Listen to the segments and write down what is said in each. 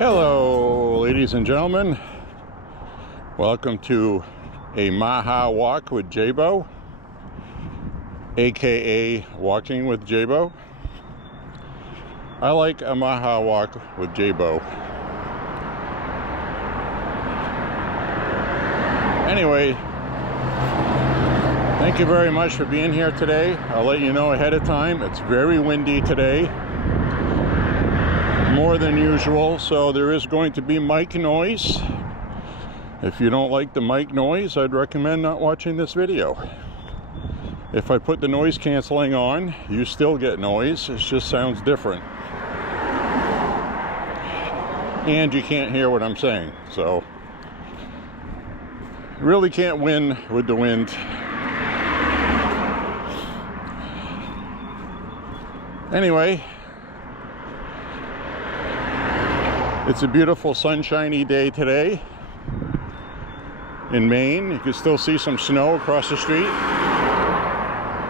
Hello, ladies and gentlemen. Welcome to a MAHA walk with J.Beau, aka walking with J.Beau. I like a MAHA walk with J.Beau. Anyway, thank you very much for being here today. I'll let you know ahead of time, it's very windy today. More than usual, so there is going to be mic noise. If you don't like the mic noise, I'd recommend not watching this video. If I put the noise canceling on, you still get noise. It just sounds different. And you can't hear what I'm saying, so really can't win with the wind. Anyway, it's a beautiful sunshiny day today in Maine. You can still see some snow across the street,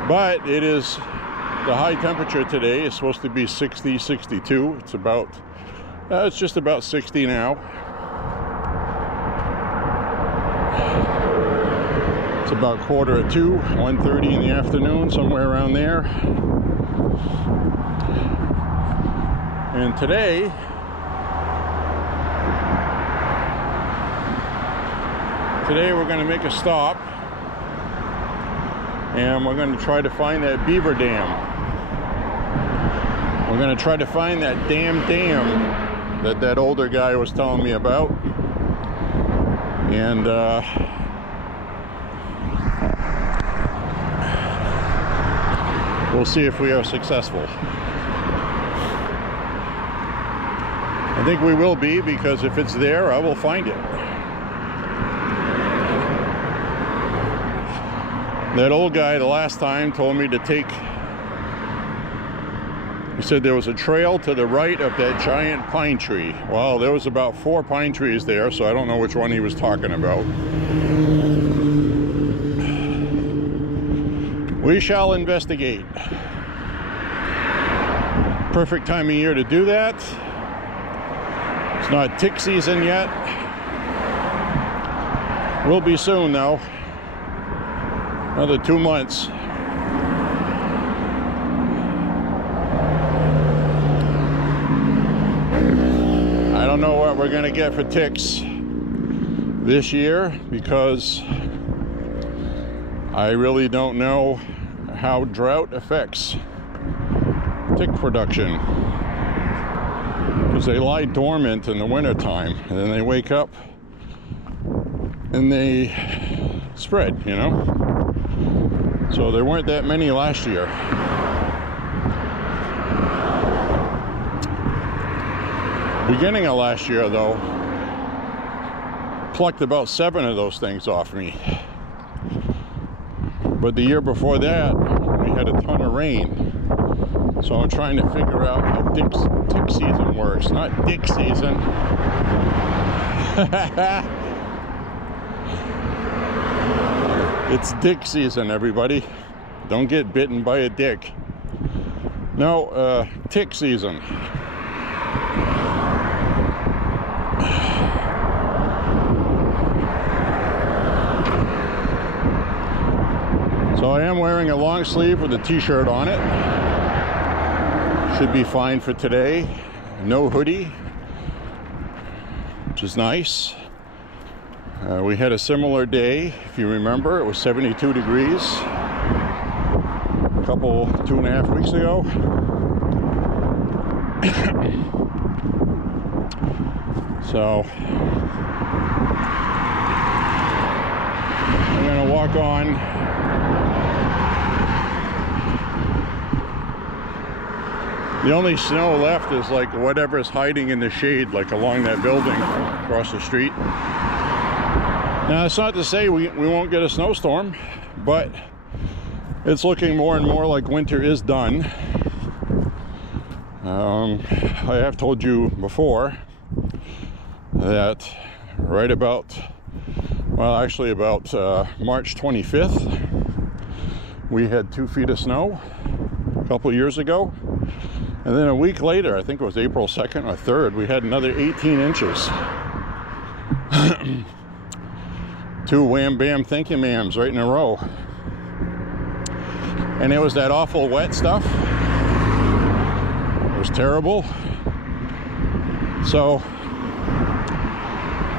but it is the high temperature today is supposed to be 60, 62. It's about it's just about 60 now. It's about 1:45, 1:30 in the afternoon, somewhere around there. And today we're going to make a stop, and we're going to try to find that Beaver Dam. We're going to try to find that dam that older guy was telling me about, and we'll see if we are successful. I think we will be, because if it's there, I will find it. That old guy the last time told me to take, he said there was a trail to the right of that giant pine tree. Well, there was about 4 pine trees there, so I don't know which one he was talking about. We shall investigate. Perfect time of year to do that. It's not tick season yet. Will be soon though. Another 2 months. I don't know what we're going to get for ticks this year, because I really don't know how drought affects tick production, because they lie dormant in the wintertime and then they wake up and they spread, you know. So there weren't that many last year. Beginning of last year though, plucked about 7 of those things off me. But the year before that, we had a ton of rain. So I'm trying to figure out how tick season works. Not dick season. It's dick season, everybody. Don't get bitten by a dick. No, tick season. So I am wearing a long sleeve with a t-shirt on it. Should be fine for today. No hoodie, which is nice. We had a similar day, if you remember. It was 72 degrees a couple, 2.5 weeks ago. So I'm gonna walk on. The only snow left is like whatever's hiding in the shade, like along that building across the street. Now, it's not to say we won't get a snowstorm, but it's looking more and more like winter is done. I have told you before that right about, well, actually about March 25th, we had 2 feet of snow a couple years ago. And then a week later, I think it was April 2nd or 3rd, we had another 18 inches. 2 wham bam thank you ma'ams right in a row. And it was that awful wet stuff. It was terrible. So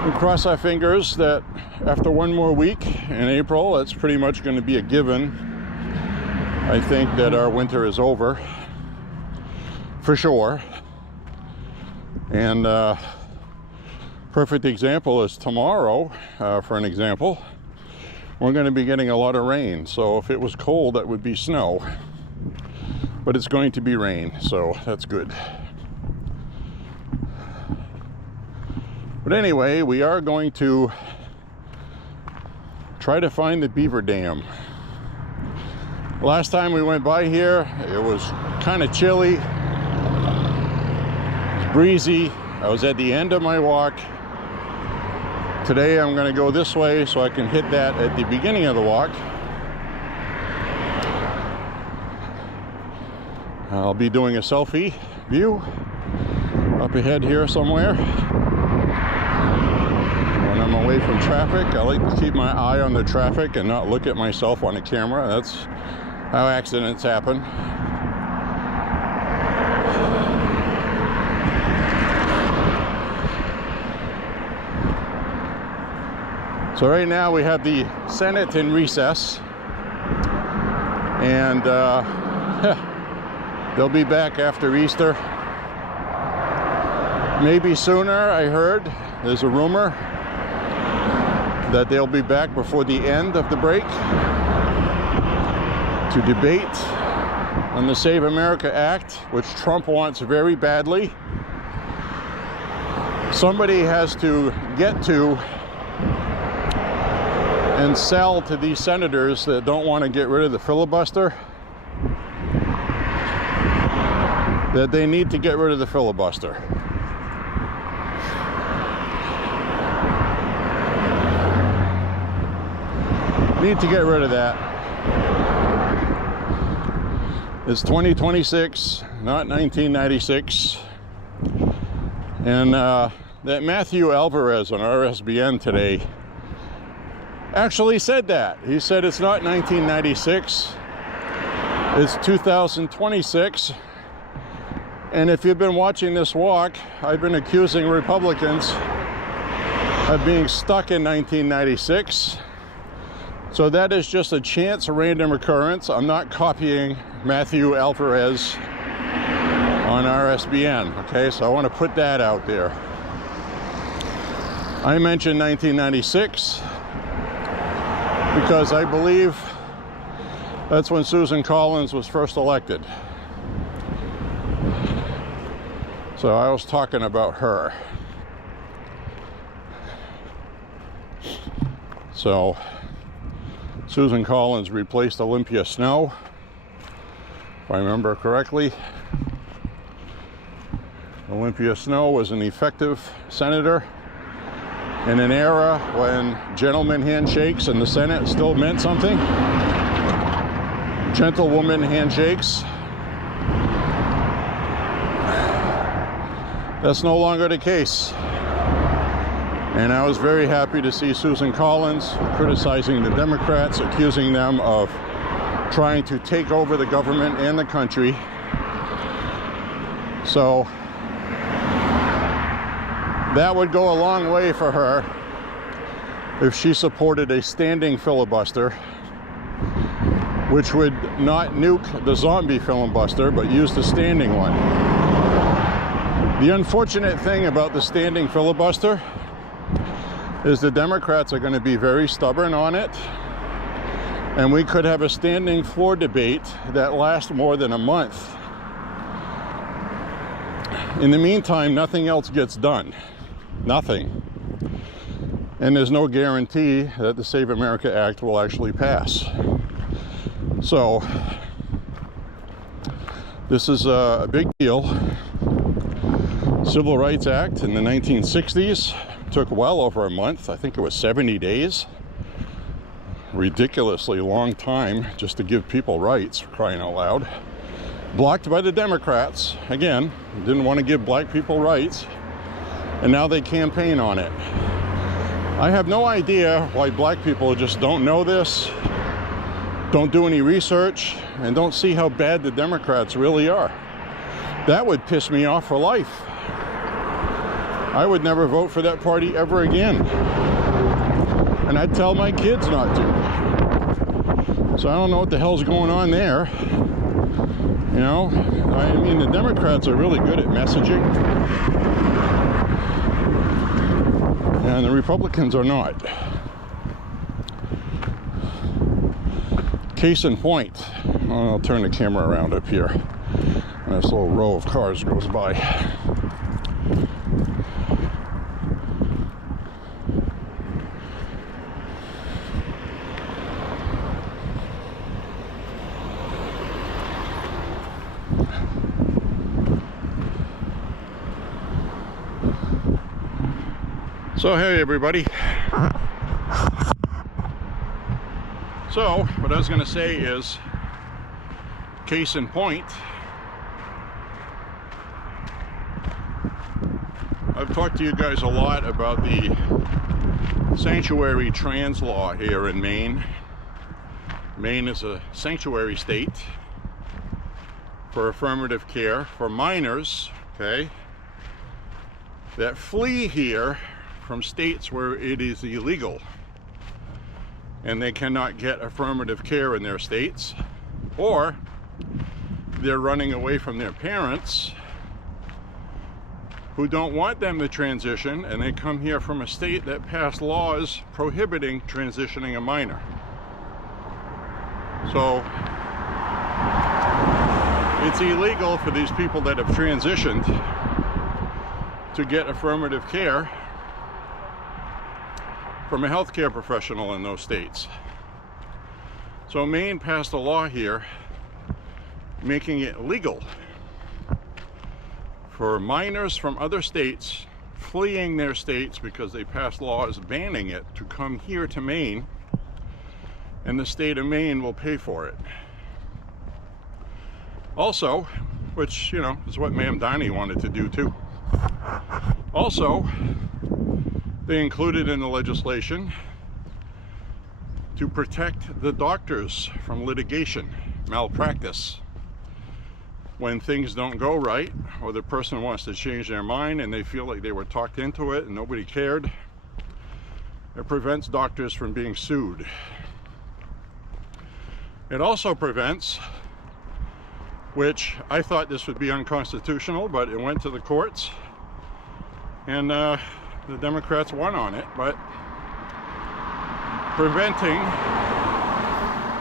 we cross our fingers that after one more week in April, it's pretty much going to be a given. I think that our winter is over for sure. And perfect example is tomorrow, for an example, we're going to be getting a lot of rain. So if it was cold, that would be snow. But it's going to be rain, so that's good. But anyway, we are going to try to find the Beaver Dam. Last time we went by here, it was kind of chilly. Breezy. I was at the end of my walk. Today I'm going to go this way so I can hit that at the beginning of the walk. I'll be doing a selfie view up ahead here somewhere. When I'm away from traffic, I like to keep my eye on the traffic and not look at myself on the camera. That's how accidents happen. So right now we have the Senate in recess, and they'll be back after Easter. Maybe sooner, I heard. There's a rumor that they'll be back before the end of the break to debate on the Save America Act, which Trump wants very badly. Somebody has to get to and sell to these senators that don't want to get rid of the filibuster that they need to get rid of the filibuster. Need to get rid of that. It's 2026, not 1996. And that Matthew Alvarez on RSBN today actually said that. He said it's not 1996, it's 2026. And if you've been watching this walk, I've been accusing Republicans of being stuck in 1996. So that is just a chance random occurrence. I'm not copying Matthew Alvarez on RSBN, okay? So I want to put that out there. I mentioned 1996 because I believe that's when Susan Collins was first elected. So I was talking about her. So Susan Collins replaced Olympia Snowe, if I remember correctly. Olympia Snowe was an effective senator in an era when gentleman handshakes in the Senate still meant something. Gentlewoman handshakes. That's no longer the case. And I was very happy to see Susan Collins criticizing the Democrats, accusing them of trying to take over the government and the country. So that would go a long way for her if she supported a standing filibuster, which would not nuke the zombie filibuster, but use the standing one. The unfortunate thing about the standing filibuster is the Democrats are going to be very stubborn on it, and we could have a standing floor debate that lasts more than a month. In the meantime, nothing else gets done. Nothing. And there's no guarantee that the Save America Act will actually pass. So this is a big deal. Civil Rights Act in the 1960s took well over a month. I think it was 70 days. Ridiculously long time just to give people rights, for crying out loud. blocked by the Democrats. Again, didn't want to give black people rights, and now they campaign on it. I have no idea why black people just don't know this, don't do any research, and don't see how bad the Democrats really are. That would piss me off for life. I would never vote for that party ever again. And I'd tell my kids not to. So I don't know what the hell's going on there. You know, I mean, the Democrats are really good at messaging, and the Republicans are not. Case in point, I'll turn the camera around up here, and this little row of cars goes by. So hey everybody. So what I was going to say is, case in point, I've talked to you guys a lot about the sanctuary trans law here in Maine. Maine is a sanctuary state for affirmative care for minors, okay, that flee here from states where it is illegal and they cannot get affirmative care in their states, or they're running away from their parents who don't want them to transition, and they come here from a state that passed laws prohibiting transitioning a minor. So it's illegal for these people that have transitioned to get affirmative care from a healthcare professional in those states. So Maine passed a law here making it legal for minors from other states fleeing their states because they passed laws banning it to come here to Maine, and the state of Maine will pay for it. Also, which, you know, is what Ma'am Donnie wanted to do too. Also, they included in the legislation to protect the doctors from litigation, malpractice. When things don't go right, or the person wants to change their mind and they feel like they were talked into it and nobody cared, it prevents doctors from being sued. It also prevents, which I thought this would be unconstitutional, but it went to the courts, and the Democrats won on it, but preventing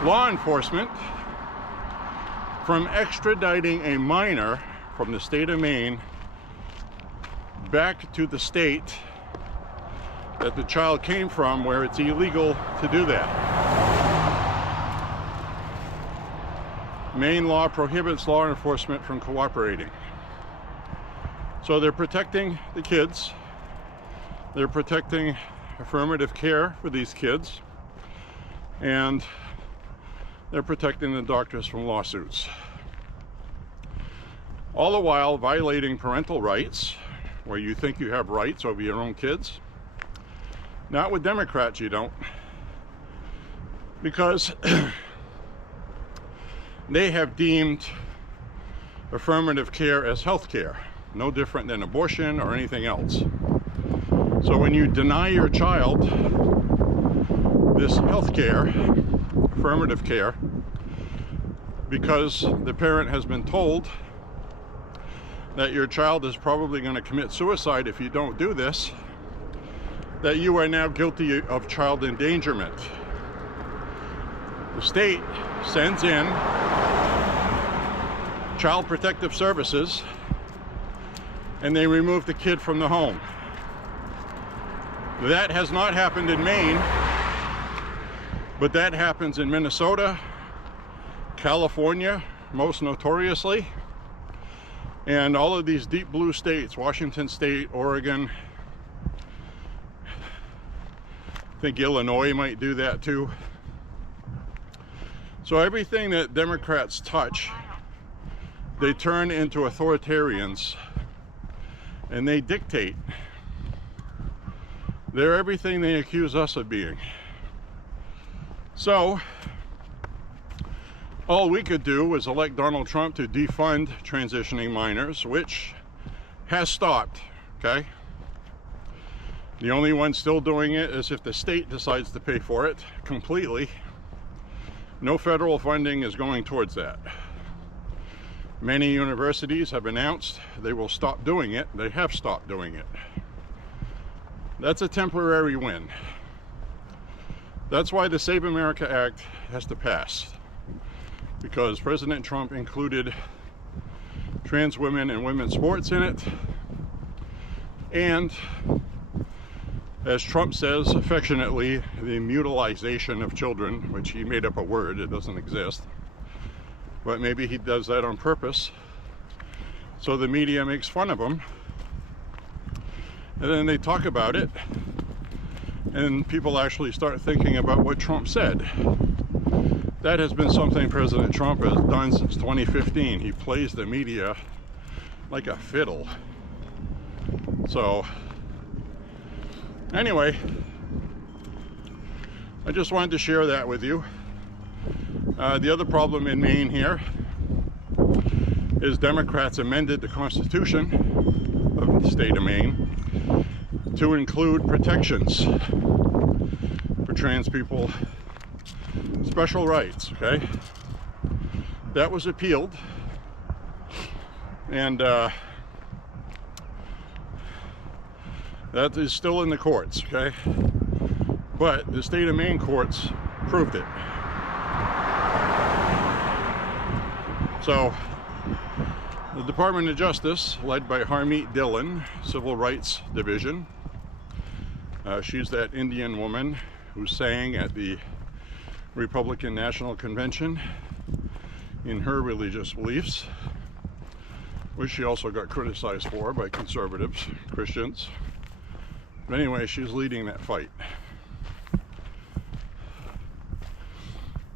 law enforcement from extraditing a minor from the state of Maine back to the state that the child came from, where it's illegal to do that. Maine law prohibits law enforcement from cooperating. So they're protecting the kids. They're protecting affirmative care for these kids, and they're protecting the doctors from lawsuits. All the while violating parental rights, where you think you have rights over your own kids. Not with Democrats, you don't. Because they have deemed affirmative care as health care, no different than abortion or anything else. So when you deny your child this health care, affirmative care, because the parent has been told that your child is probably going to commit suicide if you don't do this, that you are now guilty of child endangerment. The state sends in Child Protective Services and they remove the kid from the home. That has not happened in Maine, but that happens in Minnesota, California, most notoriously, and all of these deep blue states, Washington State, Oregon. I think Illinois might do that too. So everything that Democrats touch they turn into authoritarians and they dictate. They're everything they accuse us of being. So, all we could do was elect Donald Trump to defund transitioning minors, which has stopped, okay? The only one still doing it is if the state decides to pay for it completely. No federal funding is going towards that. Many universities have announced they will stop doing it. They have stopped doing it. That's a temporary win. That's why the Save America Act has to pass, because President Trump included trans women and women's sports in it, and as Trump says affectionately, the mutilization of children, which he made up a word, it doesn't exist, but maybe he does that on purpose so the media makes fun of him, and then they talk about it and people actually start thinking about what Trump said. That has been something President Trump has done since 2015. He plays the media like a fiddle. So anyway, I just wanted to share that with you. The other problem in Maine here is Democrats amended the Constitution of the state of Maine to include protections for trans people, special rights, okay? That was appealed, and that is still in the courts, okay? But the state of Maine courts proved it. So, the Department of Justice, led by Harmeet Dillon, Civil Rights Division, she's that Indian woman who sang at the Republican National Convention in her religious beliefs, which she also got criticized for by conservatives, Christians. But anyway, she's leading that fight.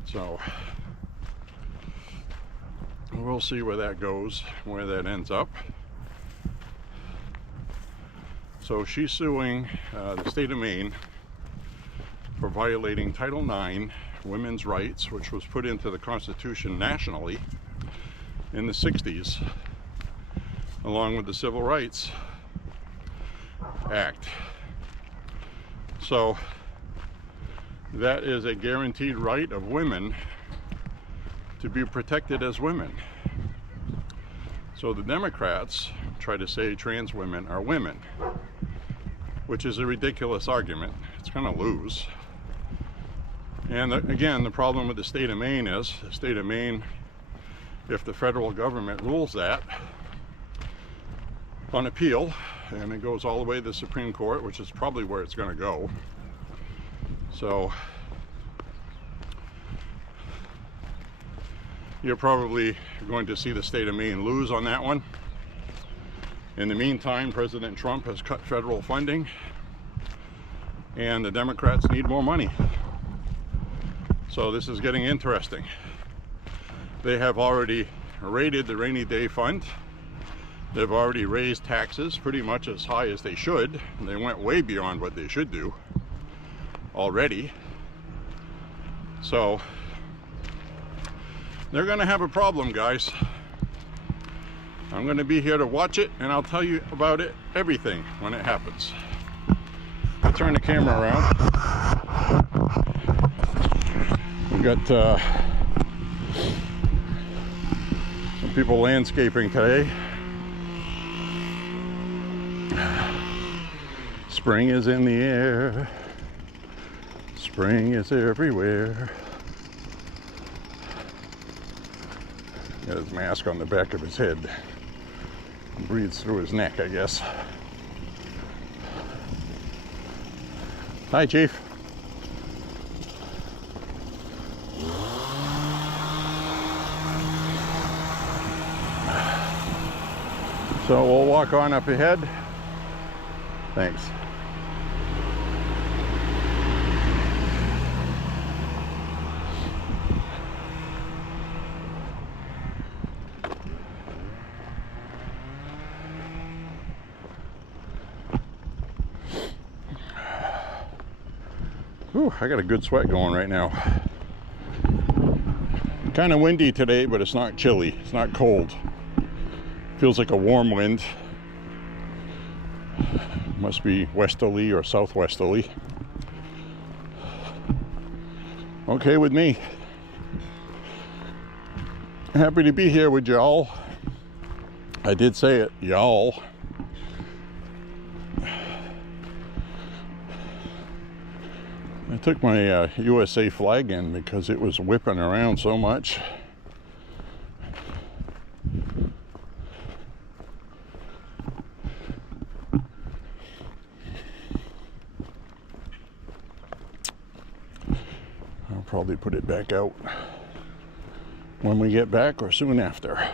So we'll see where that goes, where that ends up. So she's suing the state of Maine for violating Title IX, women's rights, which was put into the Constitution nationally in the 60s, along with the Civil Rights Act. So that is a guaranteed right of women to be protected as women. So the Democrats try to say trans women are women, which is a ridiculous argument. It's going to lose. And again, the problem with the state of Maine is, the state of Maine, if the federal government rules that on appeal, and it goes all the way to the Supreme Court, which is probably where it's going to go. So you're probably going to see the state of Maine lose on that one. In the meantime, President Trump has cut federal funding, and the Democrats need more money. So this is getting interesting. They have already raided the rainy day fund. They've already raised taxes pretty much as high as they should. They went way beyond what they should do already. So they're going to have a problem, guys. I'm going to be here to watch it, and I'll tell you about it, everything, when it happens. I'll turn the camera around. We've got some people landscaping today. Spring is in the air. Spring is everywhere. Got his mask on the back of his head. Breathes through his neck, I guess. Hi, Chief. So we'll walk on up ahead. Thanks. Whew, I got a good sweat going right now. Kind of windy today, but it's not chilly. It's not cold. Feels like a warm wind. Must be westerly or southwesterly. Okay with me. Happy to be here with y'all. I did say it, y'all. I took my USA flag in because it was whipping around so much. I'll probably put it back out when we get back or soon after.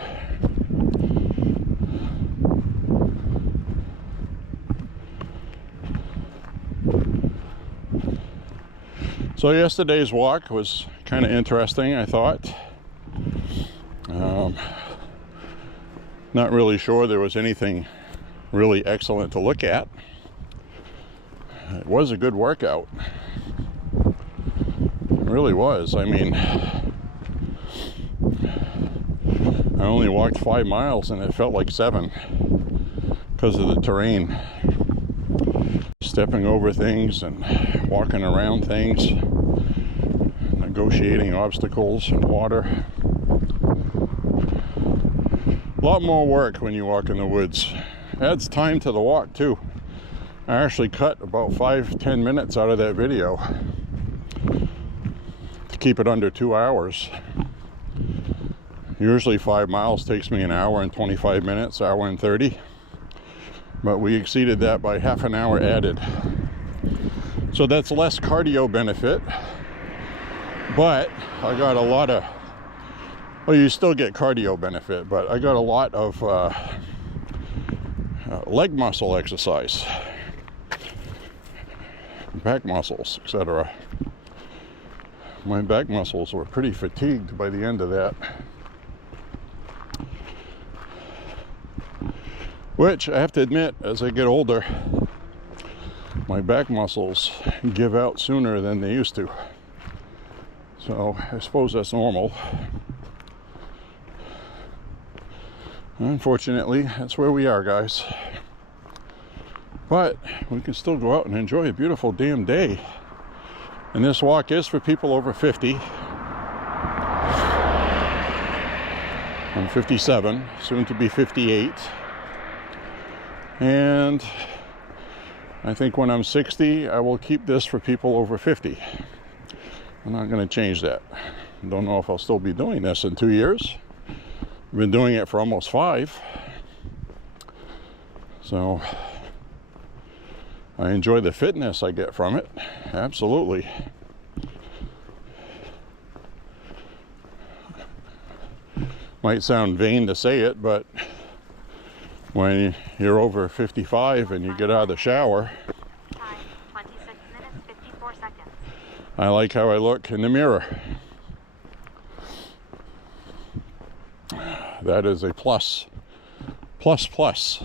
So yesterday's walk was kind of interesting, I thought. Not really sure there was anything really excellent to look at. It was a good workout. It really was. I mean, I only walked 5 miles and it felt like 7 because of the terrain. Stepping over things and walking around things, negotiating obstacles and water. A lot more work when you walk in the woods. Adds time to the walk too. I actually cut about 5-10 minutes out of that video to keep it under 2 hours. Usually 5 miles takes me an hour and 25 minutes, hour and 30. But we exceeded that by half an hour added. So that's less cardio benefit. But I got a lot of, well, you still get cardio benefit, but I got a lot of leg muscle exercise, back muscles, etc. My back muscles were pretty fatigued by the end of that. Which, I have to admit, as I get older, my back muscles give out sooner than they used to. So, I suppose that's normal. Unfortunately, that's where we are, guys. But, we can still go out and enjoy a beautiful damn day. And this walk is for people over 50. I'm 57, soon to be 58. And I think when I'm 60, I will keep this for people over 50. I'm not going to change that. I don't know if I'll still be doing this in 2 years. I've been doing it for almost 5. So I enjoy the fitness I get from it. Absolutely. Might sound vain to say it, but when you're over 55 and you get out of the shower, 26 minutes, 54 seconds. I like how I look in the mirror. That is a plus. Plus, plus.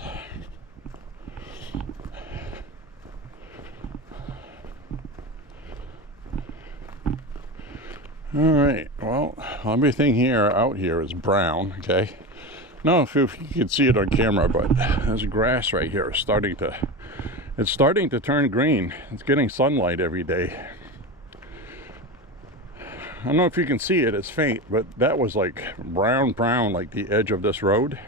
All right, well, everything here out here is brown, okay? No, if you can see it on camera, but there's grass right here starting to turn green. It's getting sunlight every day. I don't know if you can see it, it's faint, but that was like brown, like the edge of this road.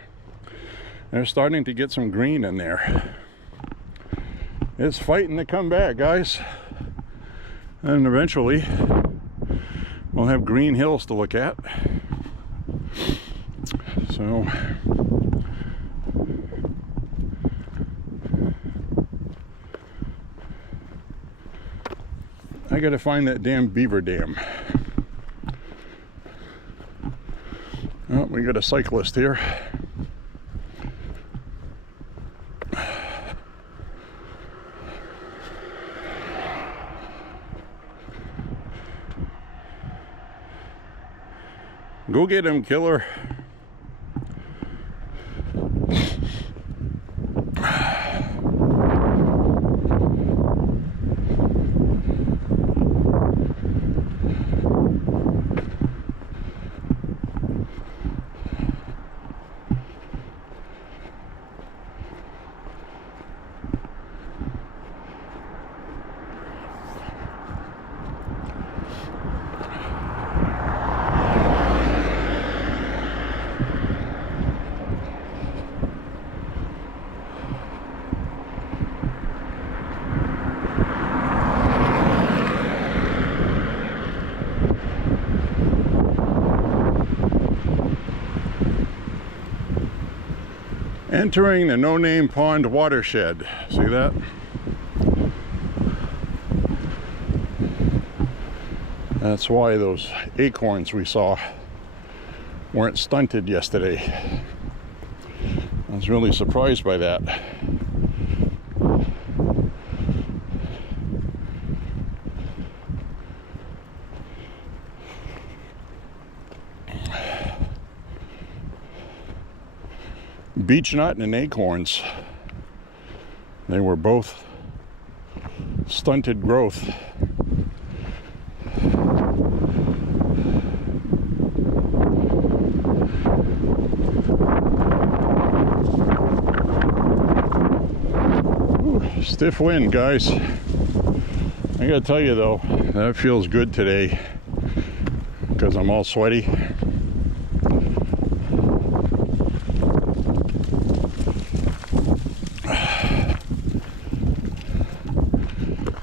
They're starting to get some green in there. It's fighting to come back, guys. And eventually, we'll have green hills to look at. So, I gotta find that damn Beaver Dam. Oh, we got a cyclist here. Go get him, killer. Entering the No Name Pond watershed. See that? That's why those acorns we saw weren't stunted yesterday. I was really surprised by that. Beech nut and acorns, they were both stunted growth. Ooh, stiff wind, guys. I gotta tell you though, that feels good today because I'm all sweaty.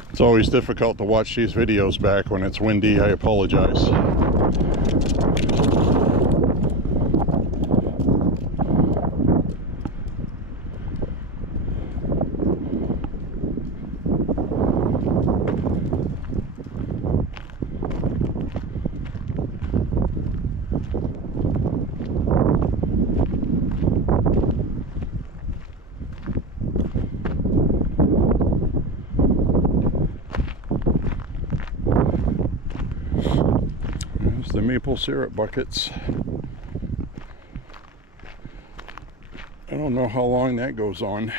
It's always difficult to watch these videos back when it's windy. I apologize. The maple syrup buckets. I don't know how long that goes on.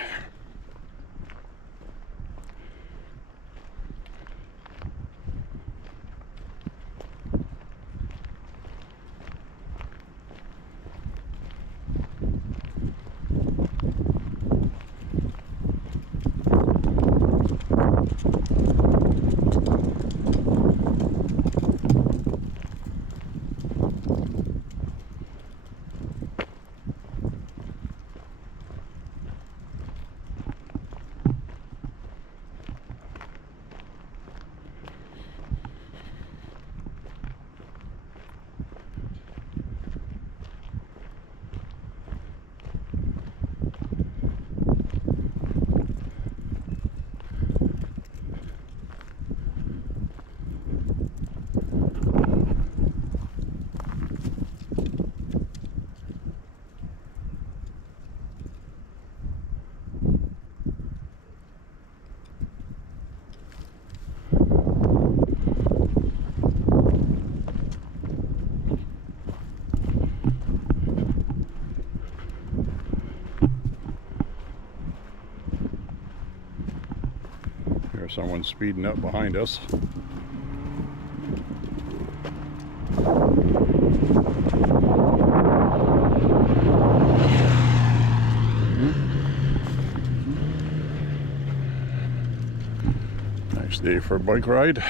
There's someone speeding up behind us. Nice day for a bike ride.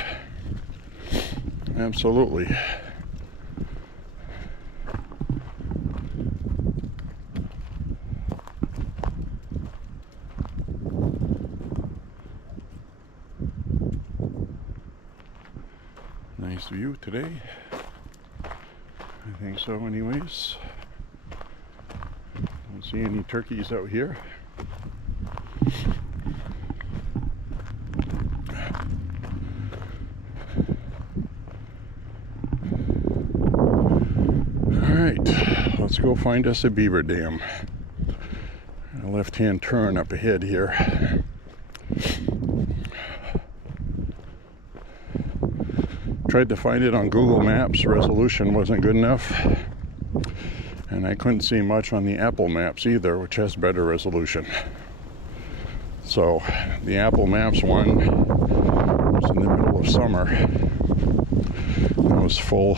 Absolutely. Nice view today. I think so anyways. Don't see any turkeys out here. Alright, let's go find us a beaver dam. A left-hand turn up ahead here. Tried to find it on Google Maps, resolution wasn't good enough, and I couldn't see much on the Apple Maps either, which has better resolution. So the Apple Maps one was in the middle of summer. It was full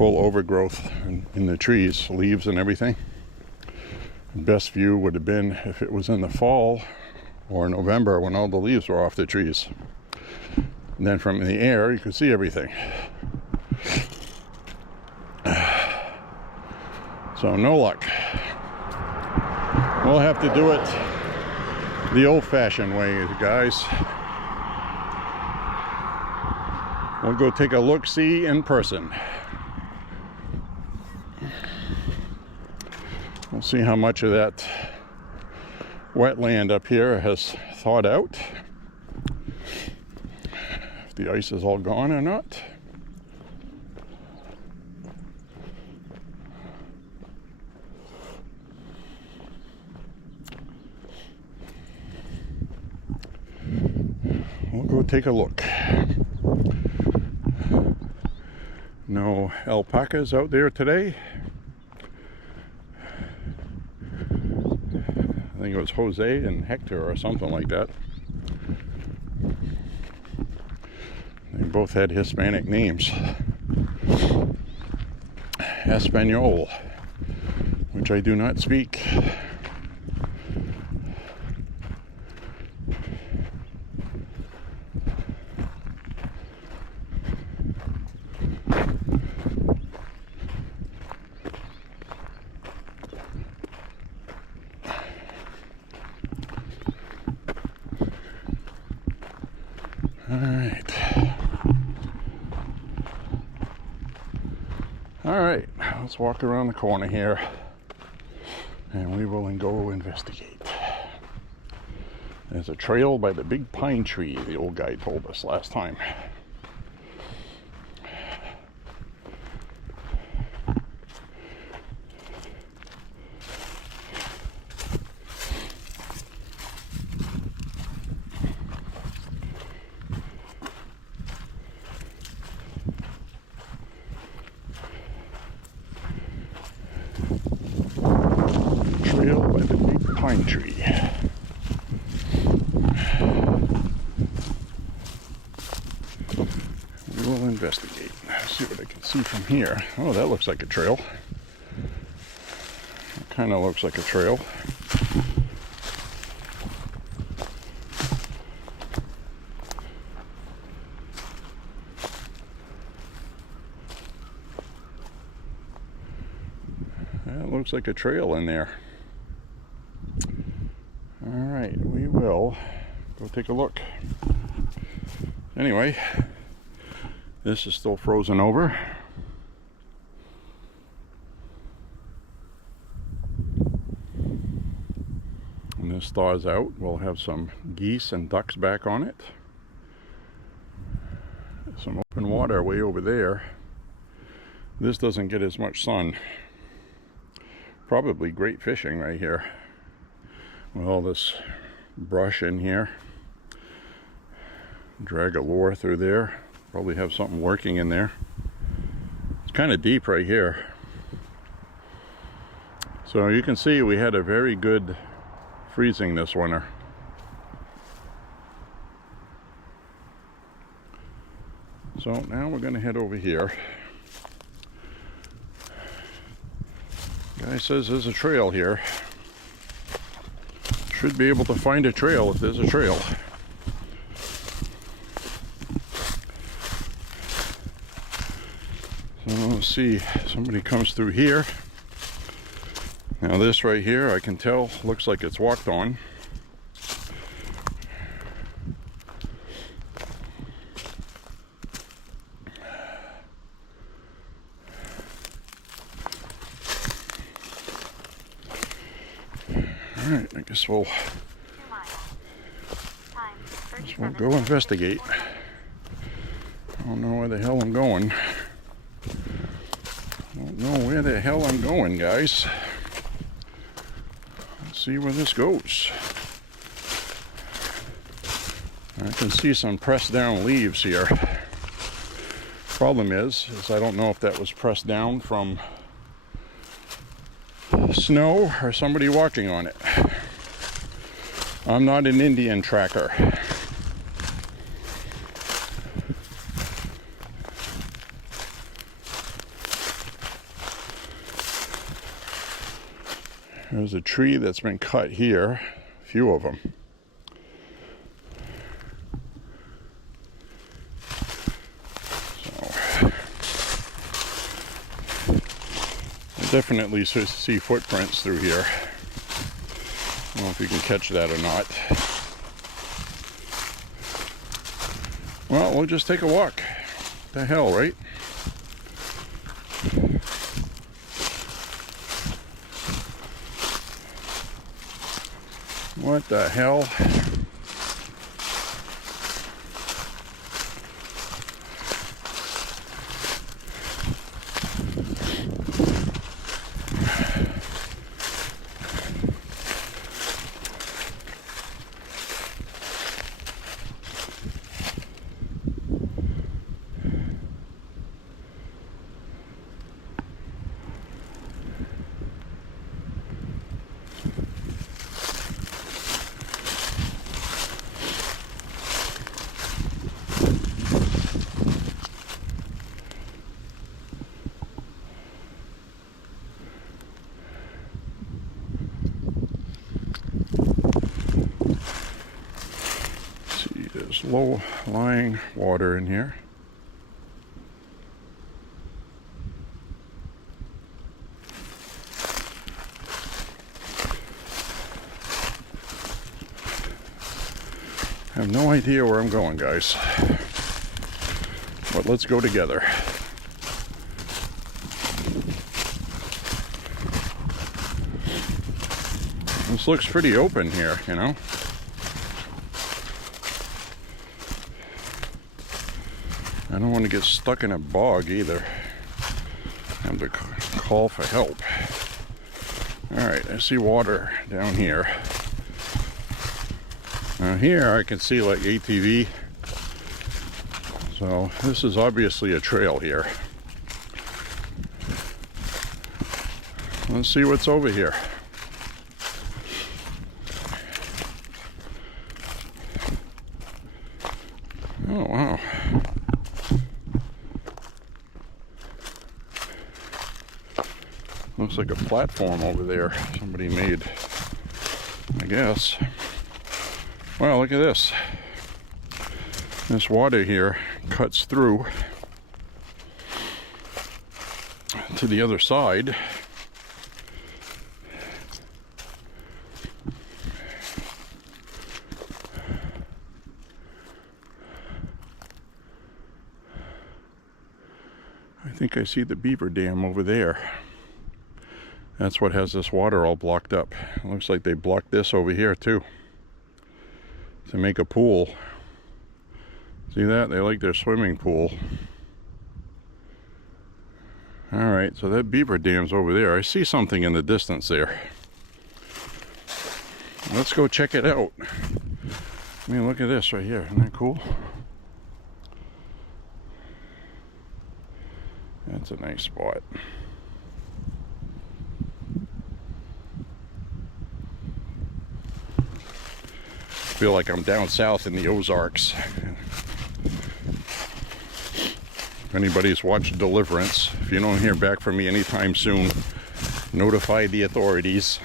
overgrowth in the trees, leaves and everything. The best view would have been if it was in the fall or November when all the leaves were off the trees. And then from the air, you could see everything. So no luck. We'll have to do it the old-fashioned way, guys. We'll go take a look-see in person. We'll see how much of that wetland up here has thawed out. If the ice is all gone or not. We'll go take a look. No alpacas out there today. I think it was Jose and Hector or something like that. They both had Hispanic names. Espanol, which I do not speak. All right, let's walk around the corner here and we will go investigate. There's a trail by the big pine tree the old guy told us last time. Trail by the big pine tree. We will investigate. See what I can see from here. Oh, that looks like a trail. It kind of looks like a trail. That looks like a trail in there. Alright, we will go take a look. Anyway, this is still frozen over. When this thaws out, we'll have some geese and ducks back on it. Some open water way over there. This doesn't get as much sun. Probably great fishing right here. With all this brush in here. Drag a lure through there. Probably have something working in there. It's kind of deep right here. So you can see we had a very good freezing this winter. So now we're going to head over here. Guy says there's a trail here. Should be able to find a trail if there's a trail. So let's see, somebody comes through here. Now this right here, I can tell, looks like it's walked on. Alright, I guess we'll go investigate. I don't know where the hell I'm going. I don't know where the hell I'm going, guys. Let's see where this goes. I can see some pressed down leaves here. Problem is I don't know if that was pressed down from snow or somebody walking on it. I'm not an Indian tracker. There's a tree that's been cut here, a few of them. Definitely see footprints through here. I don't know if you can catch that or not. Well, we'll just take a walk. What the hell, right? What the hell? There's low-lying water in here. I have no idea where I'm going, guys, but let's go together. This looks pretty open here, you know. I don't want to get stuck in a bog either. I have to call for help. Alright, I see water down here. Now here I can see like ATV. So this is obviously a trail here. Let's see what's over here. Oh wow. Looks like a platform over there somebody made, I guess. Well, look at this. This water here cuts through to the other side. I think I see the Beaver Dam over there. That's what has this water all blocked up. It looks like they blocked this over here too to make a pool. See that? They like their swimming pool. Alright, so that Beaver Dam's over there. I see something in the distance there. Let's go check it out. I mean, look at this right here. Isn't that cool? That's a nice spot. I feel like I'm down south in the Ozarks. If anybody's watched Deliverance, if you don't hear back from me anytime soon, notify the authorities.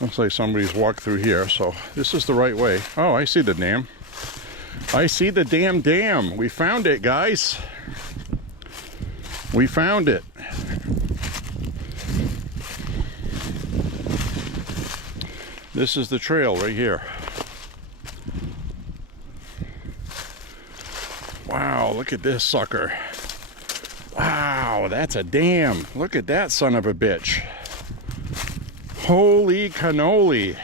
Looks like somebody's walked through here, so this is the right way. Oh, I see the dam. I see the damn dam. We found it, guys. We found it. This is the trail right here. Wow, look at this sucker. Wow, that's a dam. Look at that son of a bitch. Holy cannoli.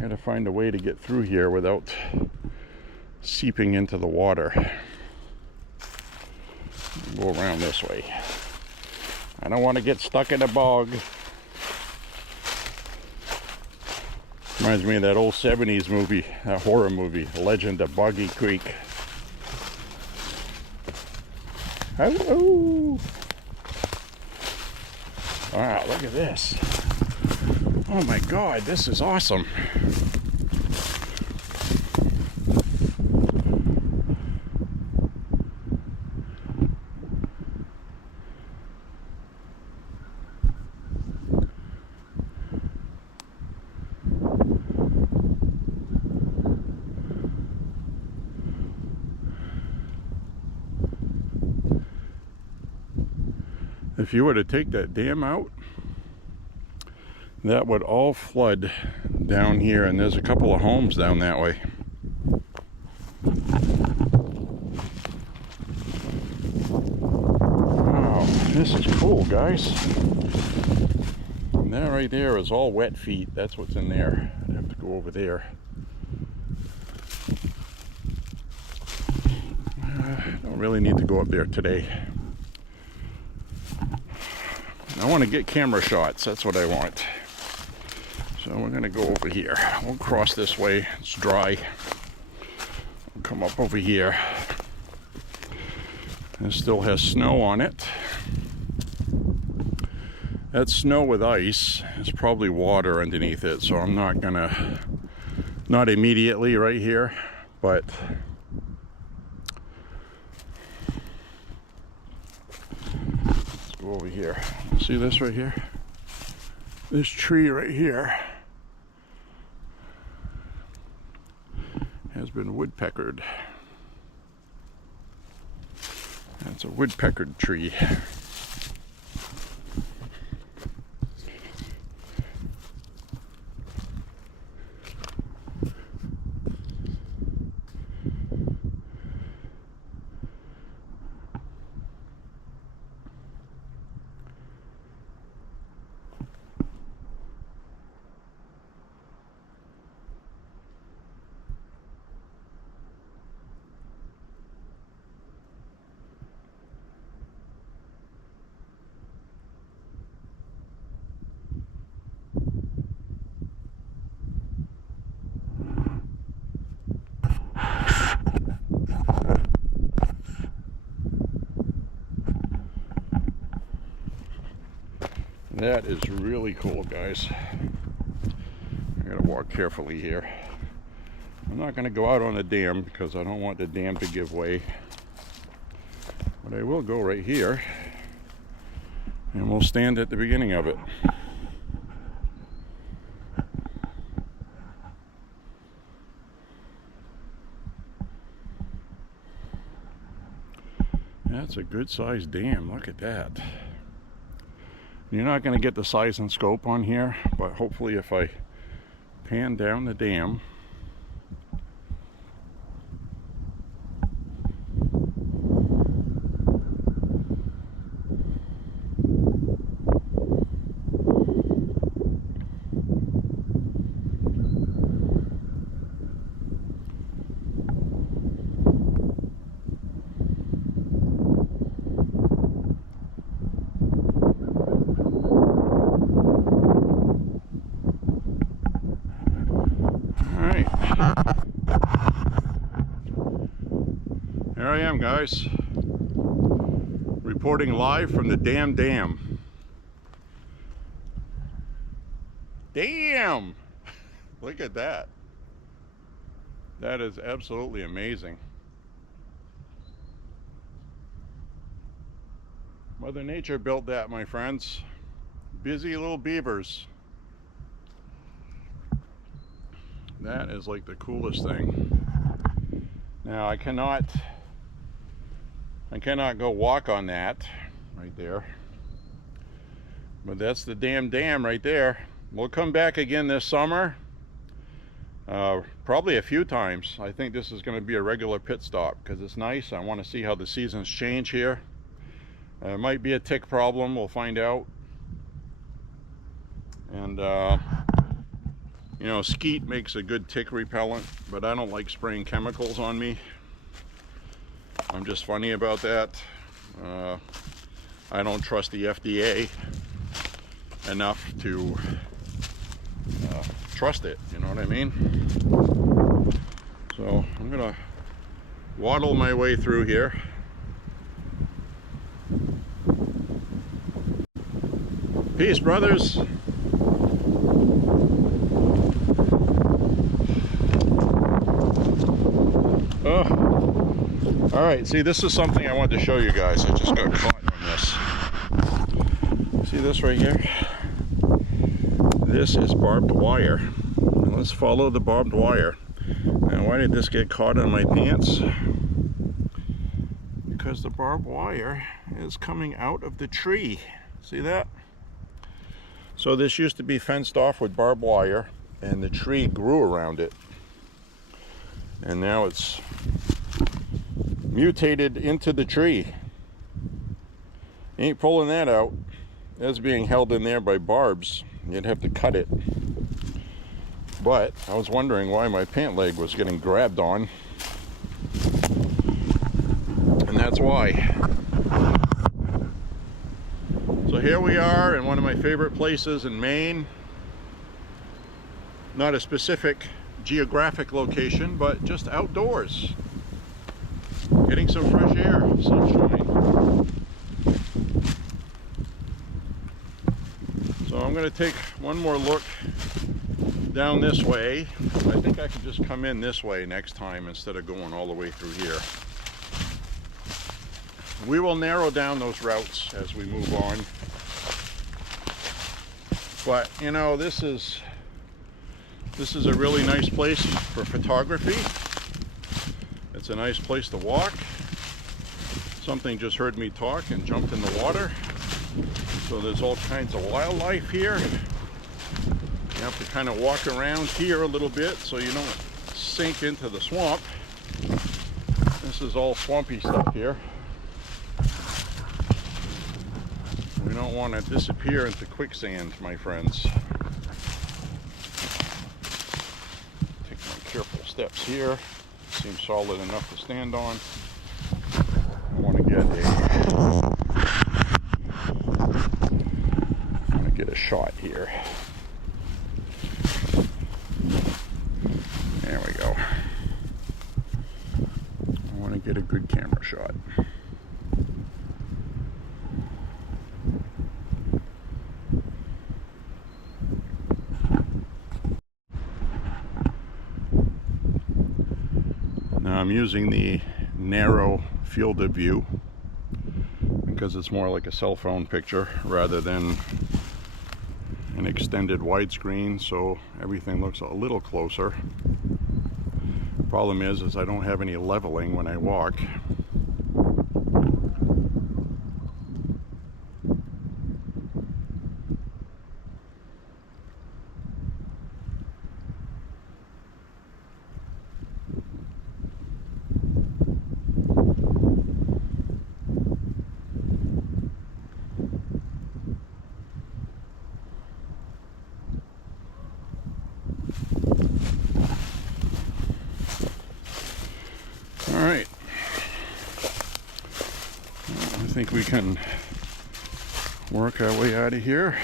Gotta find a way to get through here without seeping into the water. Go around this way. I don't want to get stuck in a bog. Reminds me of that old 70s movie, that horror movie, Legend of Boggy Creek. Hello! Wow, look at this. Oh my God, this is awesome. If you were to take that dam out, that would all flood down here, and there's a couple of homes down that way. Wow, this is cool, guys. And that right there is all wet feet. That's what's in there. I'd have to go over there. Don't really need to go up there today. I want to get camera shots. That's what I want. So we're gonna go over here. We'll cross this way. It's dry. We'll come up over here. It still has snow on it. That's snow with ice. There's probably water underneath it, so I'm not gonna, not immediately right here, but let's go over here. See this right here? This tree right here has been woodpeckered. That's a woodpeckered tree. That is really cool, guys. I gotta walk carefully here. I'm not gonna go out on the dam because I don't want the dam to give way. But I will go right here and we'll stand at the beginning of it. That's a good sized dam. Look at that. You're not going to get the size and scope on here, but hopefully if I pan down the dam, here I am, guys, reporting live from the dam. Damn! Look at that. That is absolutely amazing. Mother Nature built that, my friends. Busy little beavers. That is like the coolest thing. Now I cannot go walk on that right there, but that's the dam right there. We'll come back again this summer, probably a few times. I think this is going to be a regular pit stop because it's nice. I want to see how the seasons change here. It might be a tick problem, we'll find out. And you know, skeet makes a good tick repellent, but I don't like spraying chemicals on me. I'm just funny about that. I don't trust the FDA enough to trust it, you know what I mean? So I'm gonna waddle my way through here. Peace, brothers. All right, see, this is something I wanted to show you guys. I just got caught on this. See this right here? This is barbed wire. And let's follow the barbed wire. Now, why did this get caught on my pants? Because the barbed wire is coming out of the tree. See that? So this used to be fenced off with barbed wire, and the tree grew around it, and now it's mutated into the tree. Ain't pulling that out. That's being held in there by barbs. You'd have to cut it. But I was wondering why my pant leg was getting grabbed on, and that's why. So here we are in one of my favorite places in Maine. Not a specific geographic location, but just outdoors. Getting some fresh air, sunshine. So I'm going to take one more look down this way. I think I can just come in this way next time instead of going all the way through here. We will narrow down those routes as we move on. But you know, this is a really nice place for photography. It's a nice place to walk. Something just heard me talk and jumped in the water. So there's all kinds of wildlife here. You have to kind of walk around here a little bit so you don't sink into the swamp. This is all swampy stuff here. We don't want to disappear into quicksand, my friends. Take my careful steps here. Seems solid enough to stand on. I want to get a shot here. There we go. I want to get a good camera shot. Now I'm using the narrow field of view because it's more like a cell phone picture rather than an extended widescreen, so everything looks a little closer. Problem is I don't have any leveling when I walk. Alright, I think we can work our way out of here.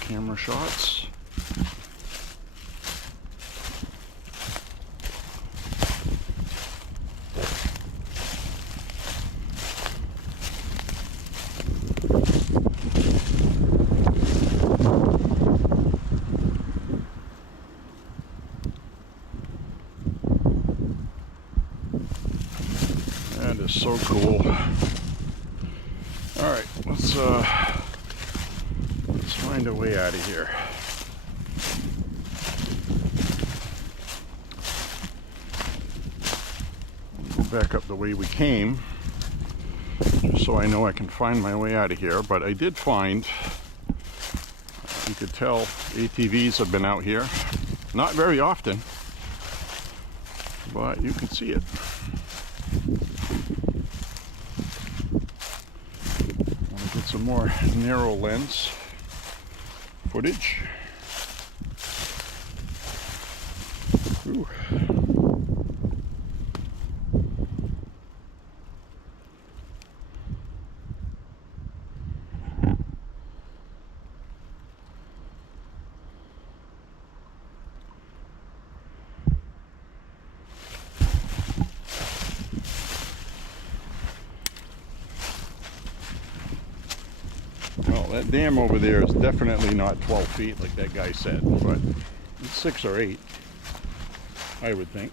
Camera shots. That is so cool. All right, let's find a way out of here. Go back up the way we came, just so I know I can find my way out of here. But I did find, you could tell ATVs have been out here. Not very often, but you can see it. Want to get some more narrow lens footage. Ooh. Well, that dam over there is definitely not 12 feet like that guy said, but it's 6 or 8, I would think.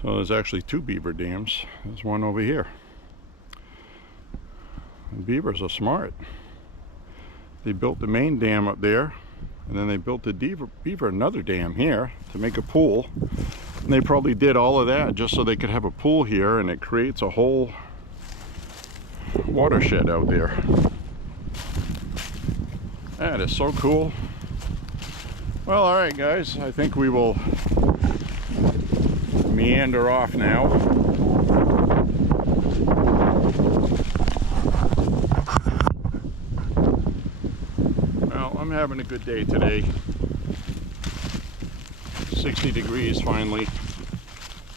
So there's actually 2 beaver dams. There's one over here. And beavers are smart. They built the main dam up there, and then they built the Beaver another dam here to make a pool. And they probably did all of that just so they could have a pool here, and it creates a whole watershed out there. That is so cool. Well, all right, guys, I think we will meander off now. Well, I'm having a good day today. 60 degrees finally.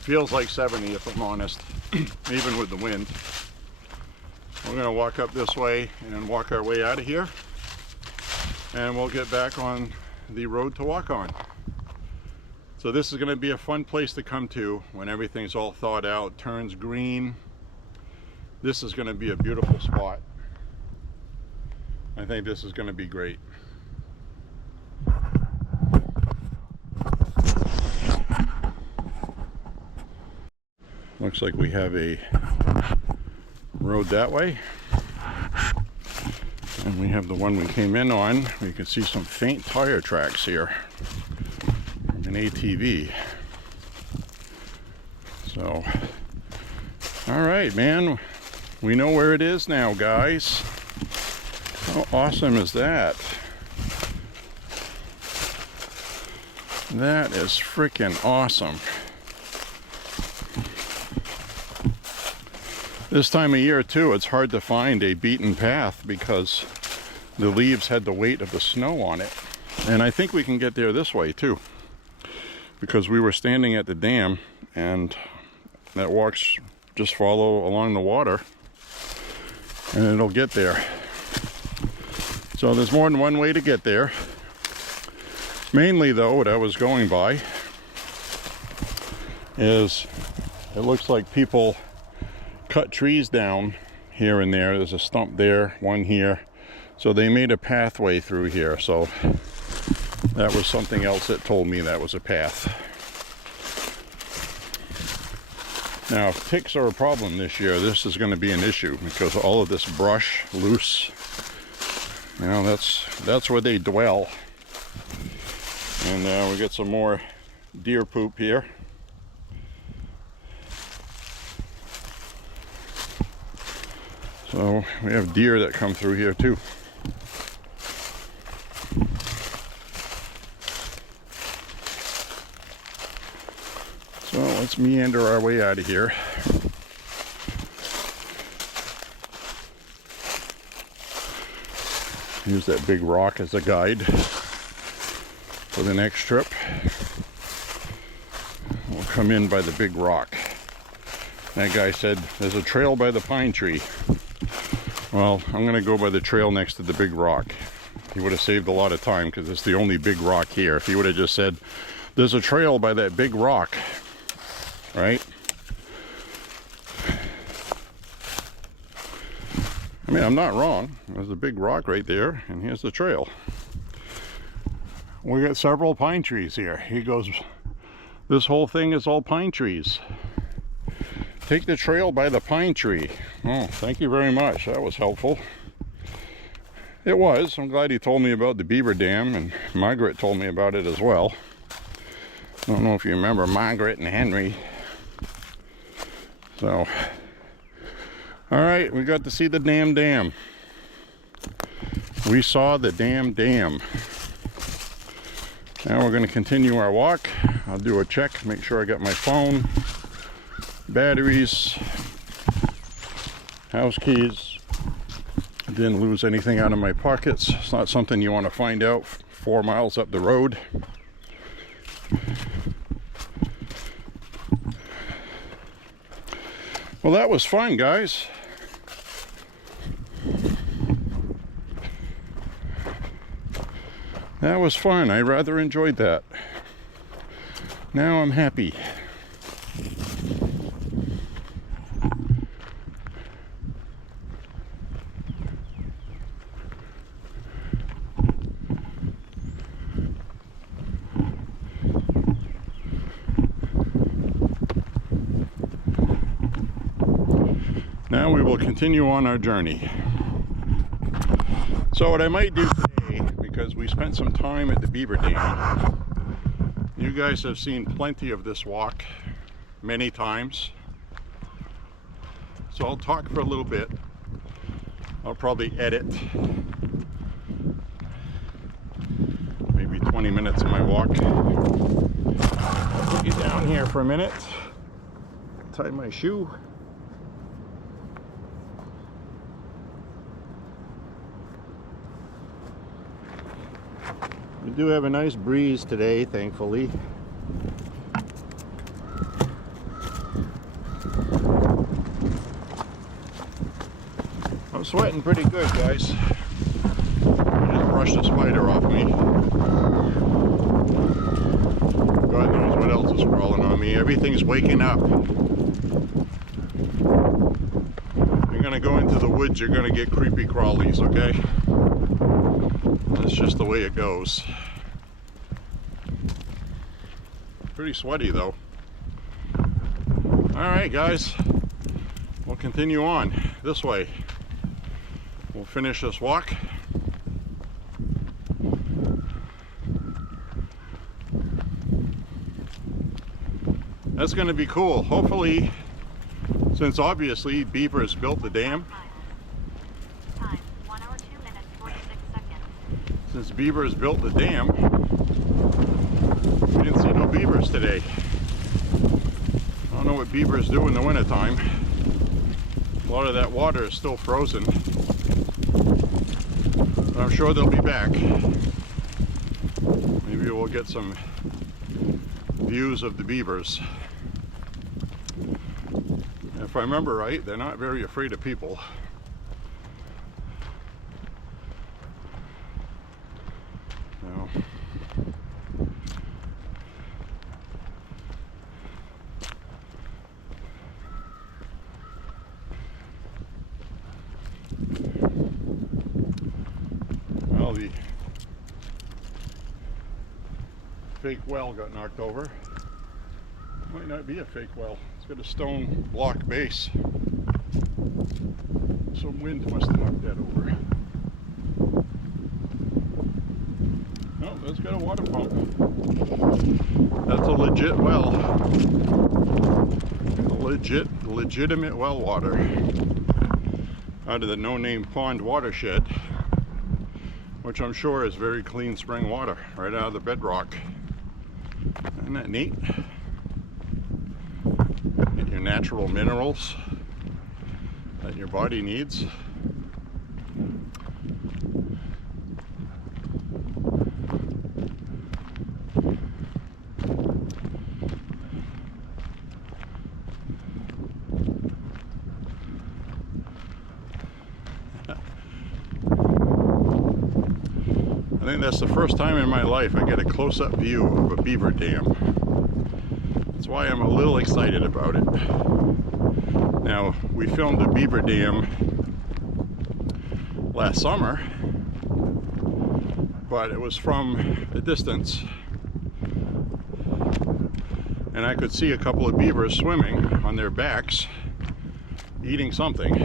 Feels like 70 if I'm honest, even with the wind. We're gonna walk up this way and walk our way out of here, and we'll get back on the road to walk on. So this is going to be a fun place to come to when everything's all thawed out, turns green. This is going to be a beautiful spot. I think this is going to be great. Looks like we have a road that way. And we have the one we came in on. You can see some faint tire tracks here from an ATV. So, all right, man. We know where it is now, guys. How awesome is that? That is freaking awesome. This time of year too, it's hard to find a beaten path because the leaves had the weight of the snow on it. And I think we can get there this way too, because we were standing at the dam, and that walks just follow along the water and it'll get there. So there's more than one way to get there. Mainly though, what I was going by is it looks like people cut trees down here and there. There's a stump there, one here. So they made a pathway through here. So that was something else that told me that was a path. Now, if ticks are a problem this year, this is going to be an issue because all of this brush loose, you know, that's where they dwell. And we get some more deer poop here. So we have deer that come through here too. So let's meander our way out of here. Use that big rock as a guide for the next trip. We'll come in by the big rock. That guy said there's a trail by the pine tree. Well, I'm going to go by the trail next to the big rock. He would have saved a lot of time because it's the only big rock here. If he would have just said, there's a trail by that big rock, right? I mean, I'm not wrong. There's a big rock right there, and here's the trail. We got several pine trees here. He goes, this whole thing is all pine trees. Take the trail by the pine tree. Oh, thank you very much. That was helpful. It was. I'm glad he told me about the Beaver Dam, and Margaret told me about it as well. I don't know if you remember Margaret and Henry. So, all right, we got to see the damn dam. We saw the damn dam. Now we're going to continue our walk. I'll do a check, make sure I got my phone, batteries, house keys. I didn't lose anything out of my pockets. It's not something you want to find out 4 miles up the road. Well, that was fun, guys. That was fun. I rather enjoyed that. Now I'm happy. Now we will continue on our journey. So what I might do today, because we spent some time at the Beaver Dam, you guys have seen plenty of this walk many times. So I'll talk for a little bit. I'll probably edit maybe 20 minutes of my walk. I'll put you down here for a minute. Tie my shoe. We do have a nice breeze today, thankfully. I'm sweating pretty good, guys. I just brushed a spider off me. God knows what else is crawling on me. Everything's waking up. You're gonna go into the woods, you're gonna get creepy crawlies, okay? That's just the way it goes. Pretty sweaty though. Alright guys, we'll continue on this way. We'll finish this walk. That's going to be cool. Hopefully, since obviously Beaver has built the dam. Time 1 hour 2 minutes 46 seconds. Since Beaver has built the dam, we didn't see no beavers today. I don't know what beavers do in the wintertime. A lot of that water is still frozen. But I'm sure they'll be back. Maybe we'll get some views of the beavers. If I remember right, they're not very afraid of people. No. Well, the fake well got knocked over. Might not be a fake well. It's got a stone block base. Some wind must have knocked that over. Oh, that's got a water pump. That's a legit well. Legitimate well water. Out of the no-name pond watershed, which I'm sure is very clean spring water, right out of the bedrock. Isn't that neat? Get your natural minerals that your body needs. I think that's the first time in my life I get a close-up view of a beaver dam. That's why I'm a little excited about it. Now, we filmed a beaver dam last summer, but it was from a distance. And I could see a couple of beavers swimming on their backs, eating something.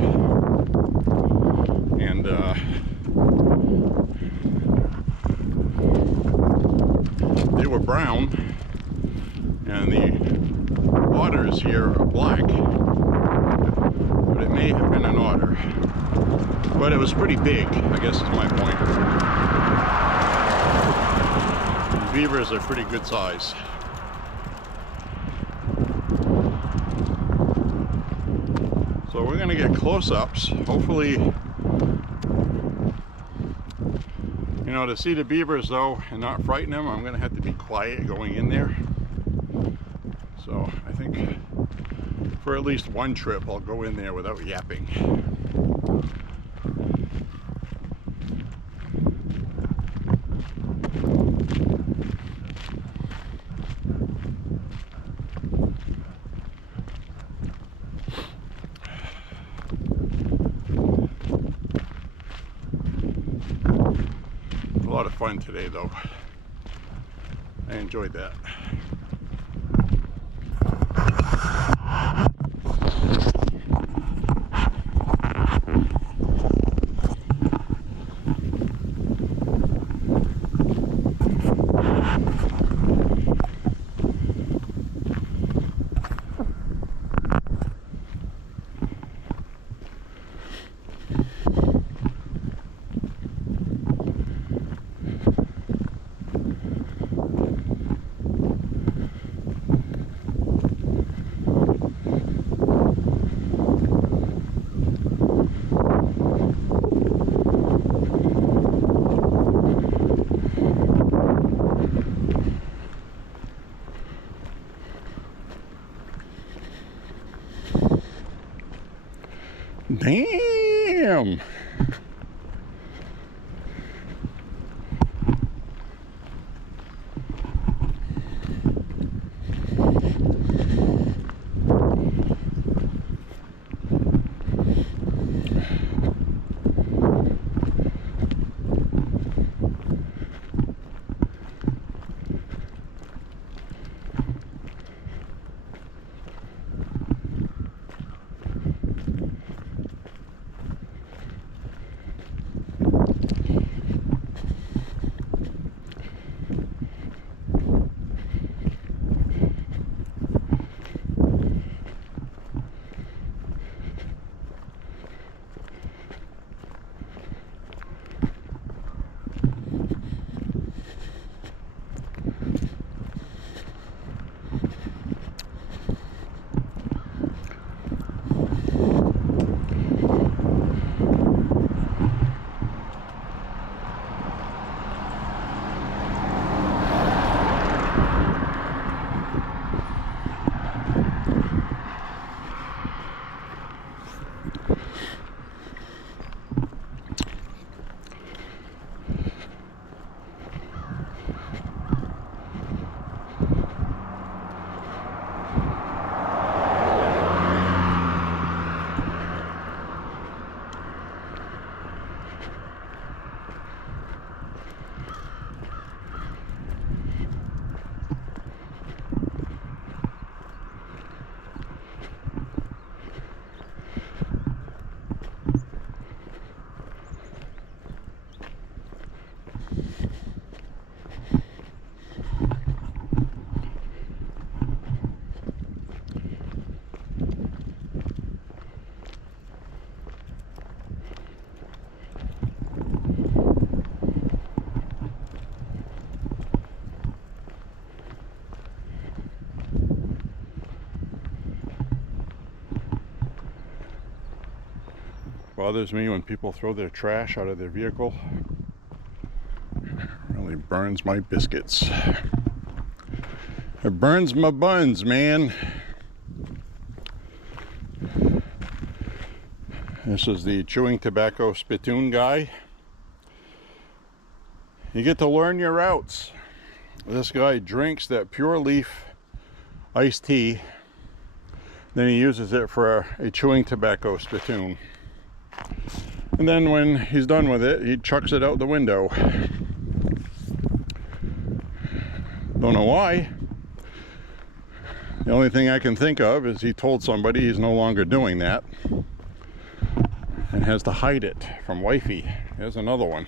And they were brown, and the otters here are black, but it may have been an otter. But it was pretty big, I guess is my point. The beavers are pretty good size. So we're going to get close-ups, hopefully. You know, to see the beavers though and not frighten them, I'm going to have to be quiet going in there. So I think for at least one trip I'll go in there without yapping. A lot of fun today though. I enjoyed that. Damn. Bothers me when people throw their trash out of their vehicle. It really burns my biscuits. It burns my buns, man. This is the chewing tobacco spittoon guy. You get to learn your routes. This guy drinks that pure leaf iced tea, then he uses it for a chewing tobacco spittoon. And then when he's done with it, he chucks it out the window. Don't know why. The only thing I can think of is he told somebody he's no longer doing that and has to hide it from wifey. Here's another one.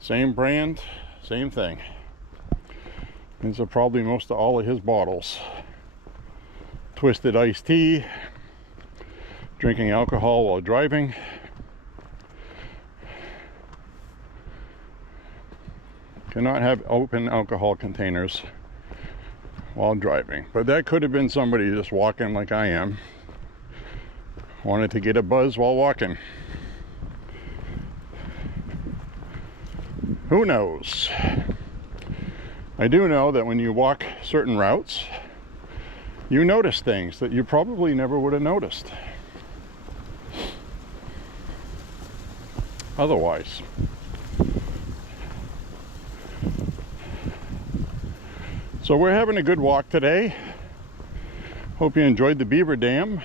Same brand, same thing. These are probably most of all of his bottles. Twisted iced tea, drinking alcohol while driving. Cannot have open alcohol containers while driving. But that could have been somebody just walking like I am. Wanted to get a buzz while walking. Who knows? I do know that when you walk certain routes, you notice things that you probably never would have noticed otherwise. So we're having a good walk today. Hope you enjoyed the Beaver Dam.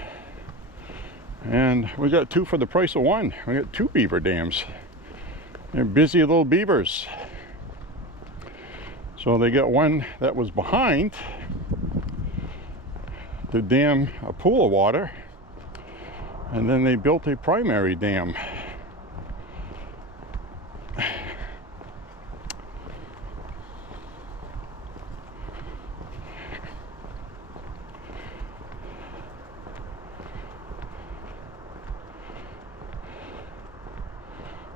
And we got two for the price of one. We got two beaver dams. They're busy little beavers. So they got one that was behind to dam a pool of water, and then they built a primary dam.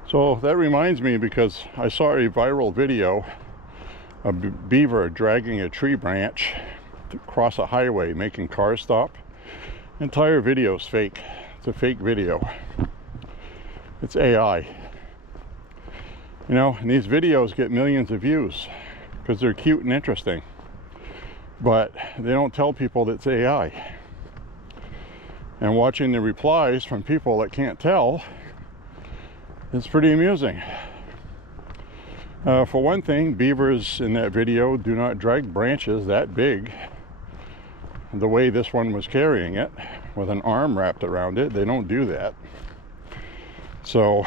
So that reminds me, because I saw a viral video of a beaver dragging a tree branch across a highway, making cars stop. Entire video's fake. It's a fake video. It's AI. You know, and these videos get millions of views because they're cute and interesting. But they don't tell people that it's AI. and watching the replies from people that can't tell is pretty amusing. For one thing, beavers in that video do not drag branches that big the way this one was carrying it with an arm wrapped around it. They don't do that. So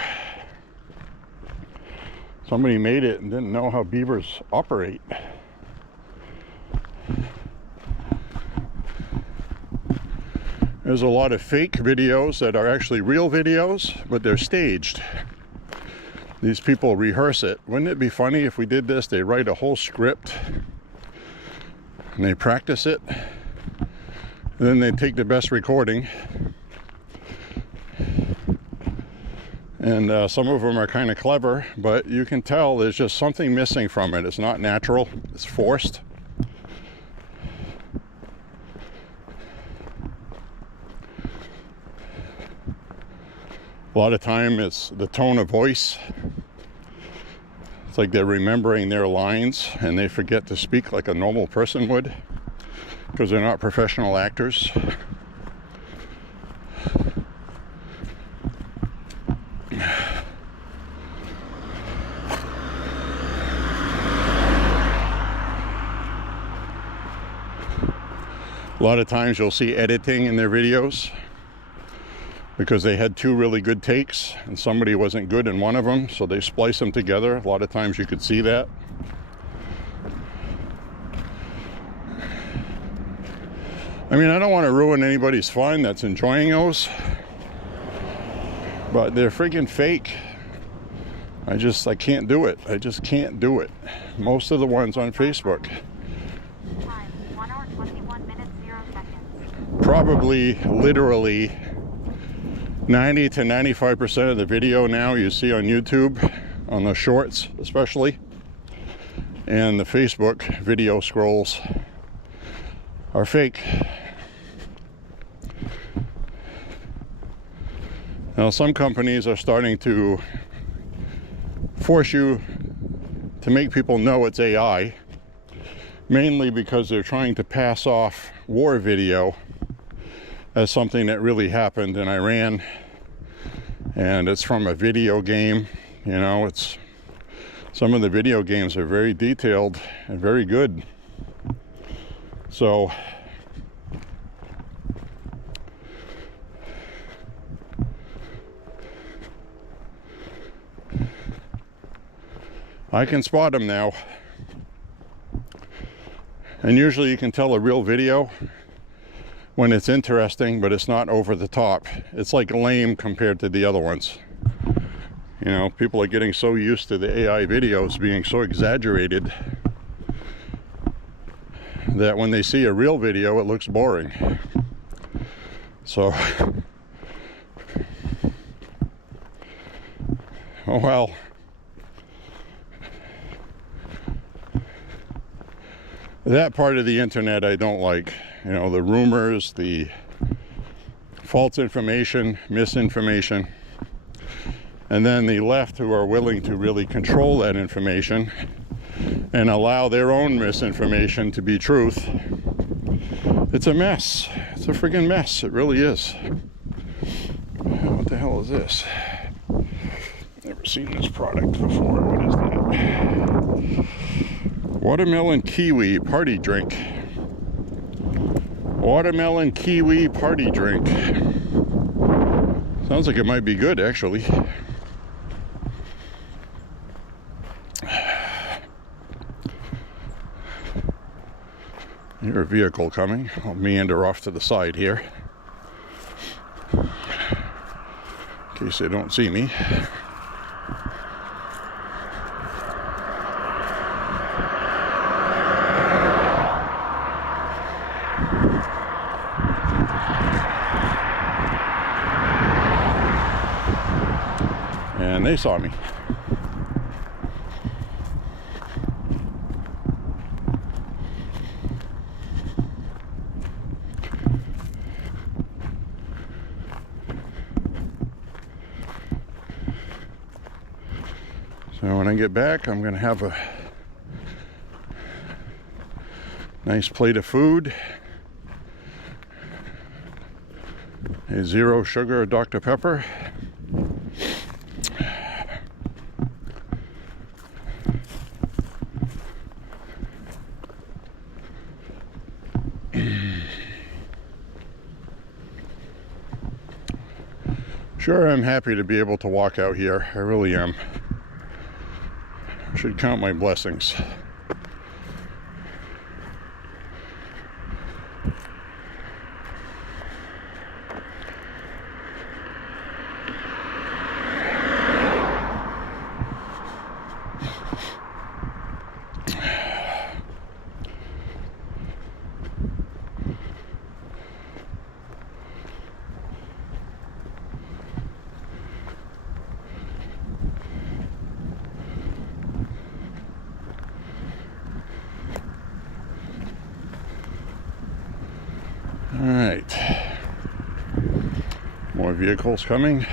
somebody made it and didn't know how beavers operate. There's a lot of fake videos that are actually real videos, but they're staged. These people rehearse it. Wouldn't it be funny if we did this? They write a whole script and they practice it. And then they take the best recording. And some of them are kind of clever, but you can tell there's just something missing from it. It's not natural, it's forced. A lot of time it's the tone of voice. It's like they're remembering their lines and they forget to speak like a normal person would because they're not professional actors. A lot of times you'll see editing in their videos because they had two really good takes and somebody wasn't good in one of them, so they splice them together. A lot of times you could see that. I mean, I don't want to ruin anybody's fun that's enjoying those, but they're freaking fake. I can't do it. I just can't do it. Most of the ones on Facebook. Time 1 hour 21 minutes 0 seconds. Probably literally 90 to 95% of the video now you see on YouTube, on the shorts especially, and the Facebook video scrolls are fake. Now some companies are starting to force you to make people know it's AI, mainly because they're trying to pass off war video as something that really happened in Iran, and it's from a video game. You know, it's some of the video games are very detailed and very good. So I can spot them now, and usually you can tell a real video when it's interesting, but it's not over the top. It's like lame compared to the other ones. You know, people are getting so used to the AI videos being so exaggerated that when they see a real video, it looks boring. So, oh well. That part of the internet I don't like. You know, the rumors, the false information, misinformation, and then the left who are willing to really control that information and allow their own misinformation to be truth. It's a mess. It's a friggin' mess. It really is. What the hell is this? Never seen this product before. What is that? Watermelon kiwi party drink. Watermelon kiwi party drink. Sounds like it might be good, actually. Here's a vehicle coming. I'll meander off to the side here in case they don't see me. And they saw me. So when I get back, I'm going to have a nice plate of food. A 0 sugar Dr. Pepper. Sure, I'm happy to be able to walk out here. I really am. Should count my blessings. All right, more vehicles coming.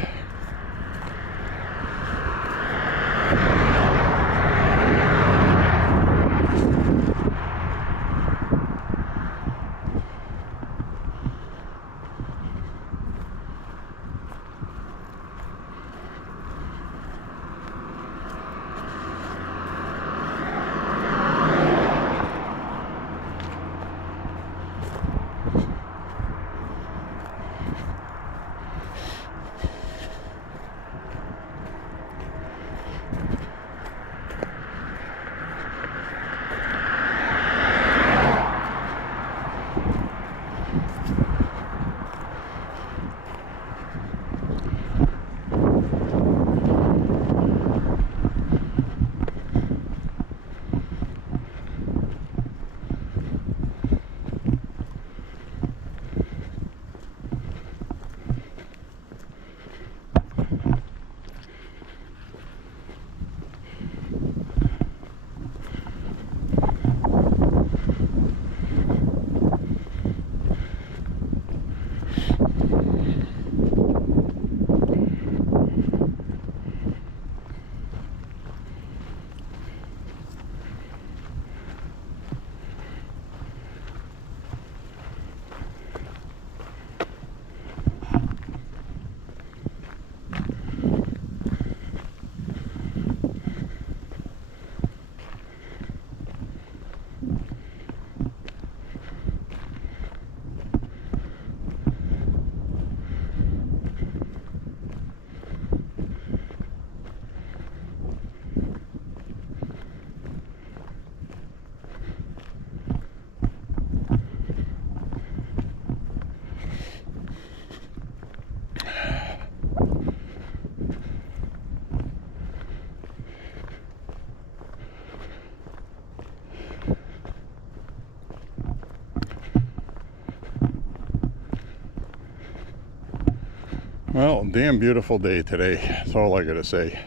Well, damn beautiful day today. That's all I gotta say.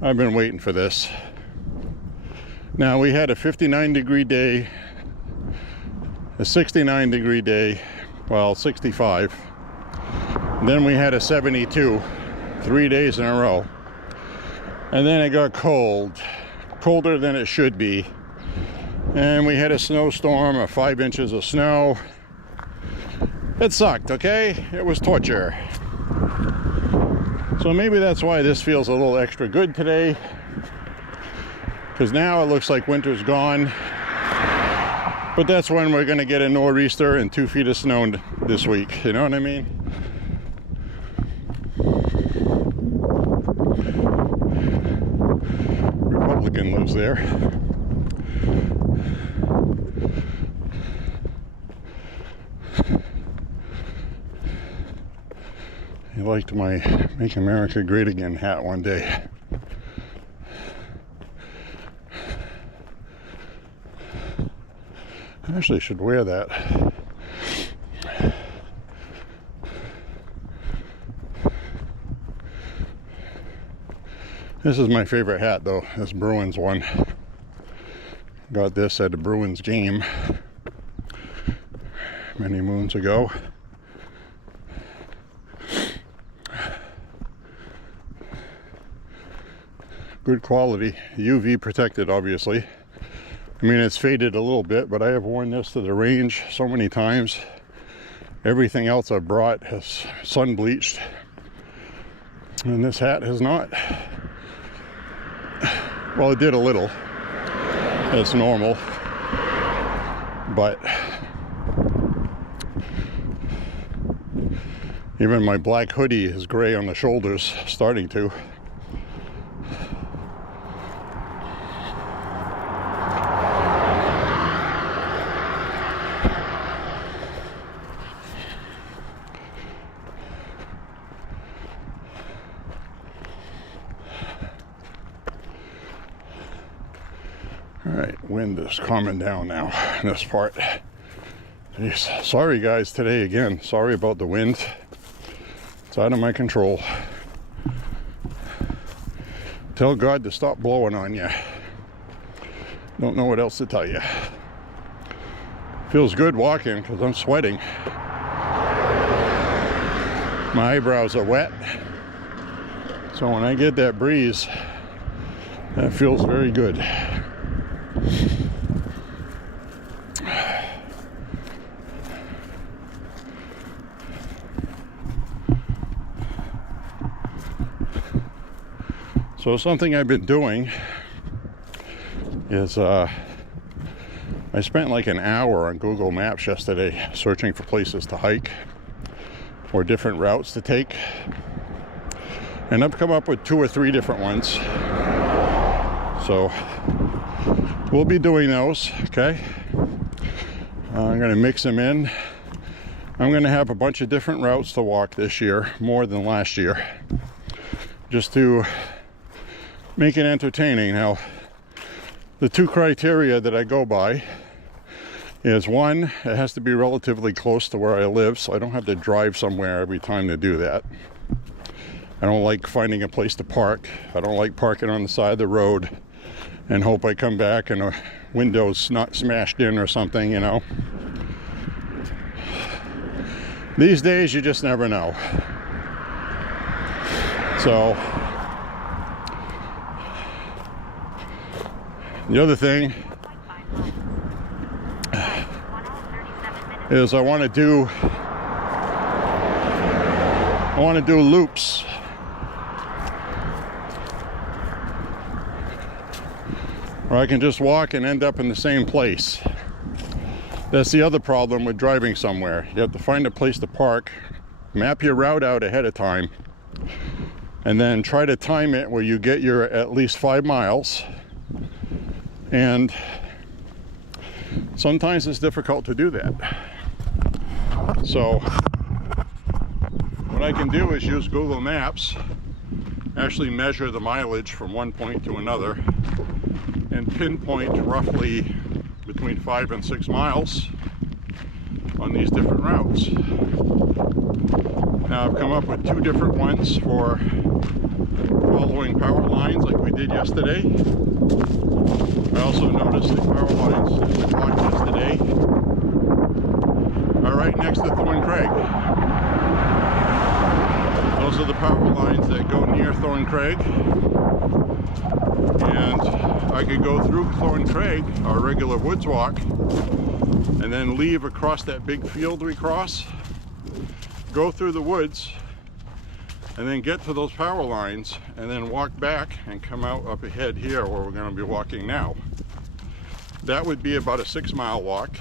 I've been waiting for this. Now, we had a 59-degree day, a 69-degree day, well, 65. Then we had a 72, 3 days in a row. And then it got cold, colder than it should be. And we had a snowstorm of 5 inches of snow. It sucked, okay? It was torture. So maybe that's why this feels a little extra good today, because now it looks like winter's gone. But that's when we're going to get a nor'easter and 2 feet of snow this week. You know what I mean? Republican lives there. He liked my Make America Great Again hat one day. I actually should wear that. This is my favorite hat though, this Bruins one. Got this at a Bruins game many moons ago. Good quality, UV protected obviously. I mean, it's faded a little bit, but I have worn this to the range so many times. Everything else I've brought has sun bleached, and this hat has not. Well, it did a little. That's normal, but even my black hoodie is gray on the shoulders, starting to. All right, wind is calming down now in this part. Jeez. Sorry guys today again. Sorry about the wind. It's out of my control. Tell God to stop blowing on you. Don't know what else to tell you. Feels good walking because I'm sweating. My eyebrows are wet. So when I get that breeze, that feels very good. So something I've been doing is I spent like an hour on Google Maps yesterday searching for places to hike or different routes to take, and I've come up with 2 or 3 different ones. So we'll be doing those, okay? I'm gonna mix them in. I'm gonna have a bunch of different routes to walk this year, more than last year, just to make it entertaining. Now, the 2 criteria that I go by is, 1, it has to be relatively close to where I live, so I don't have to drive somewhere every time to do that. I don't like finding a place to park. I don't like parking on the side of the road and hope I come back and a window's not smashed in or something, you know. These days, you just never know. So the other thing is I want to do loops. Or I can just walk and end up in the same place. That's the other problem with driving somewhere. You have to find a place to park, map your route out ahead of time, and then try to time it where you get your at least 5 miles. And sometimes it's difficult to do that. So what I can do is use Google Maps, actually measure the mileage from one point to another, and pinpoint roughly between 5 and 6 miles on these different routes. Now I've come up with 2 different ones for following power lines like we did yesterday. I also noticed the power lines that we walked yesterday are right next to Thorn Craig. Those are the power lines that go near Thorn Craig. And I could go through Thorn Craig, our regular woods walk, and then leave across that big field we cross, go through the woods, and then get to those power lines, and then walk back and come out up ahead here where we're going to be walking now. That would be about a 6-mile walk.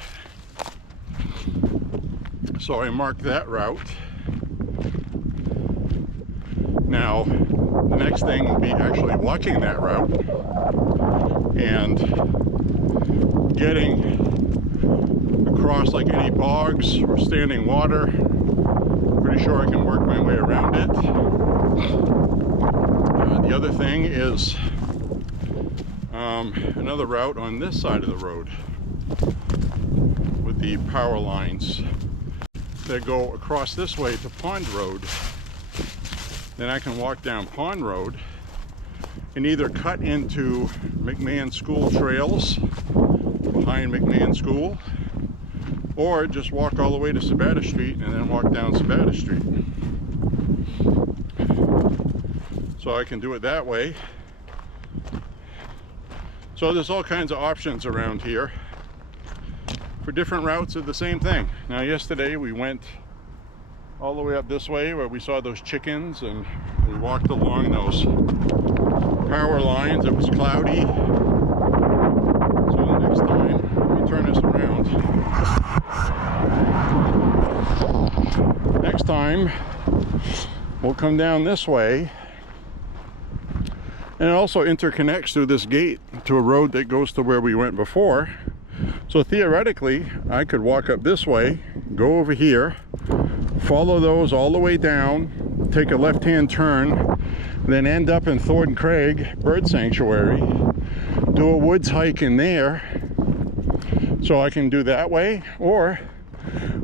So I marked that route. Now, the next thing will be actually walking that route and getting across like any bogs or standing water. Pretty sure I can work my way around it. The other thing is another route on this side of the road with the power lines that go across this way to Pond Road. Then I can walk down Pond Road and either cut into McMahon School trails behind McMahon School, or just walk all the way to Sabata Street and then walk down Sabata Street. So I can do it that way. So there's all kinds of options around here for different routes of the same thing. Now yesterday we went all the way up this way where we saw those chickens, and we walked along those power lines. It was cloudy. So the next time we turn this around, next time we'll come down this way, and it also interconnects through this gate to a road that goes to where we went before. So theoretically I could walk up this way, go over here, follow those all the way down, take a left-hand turn, then end up in Thornton Craig Bird Sanctuary, do a woods hike in there. So I can do that way, or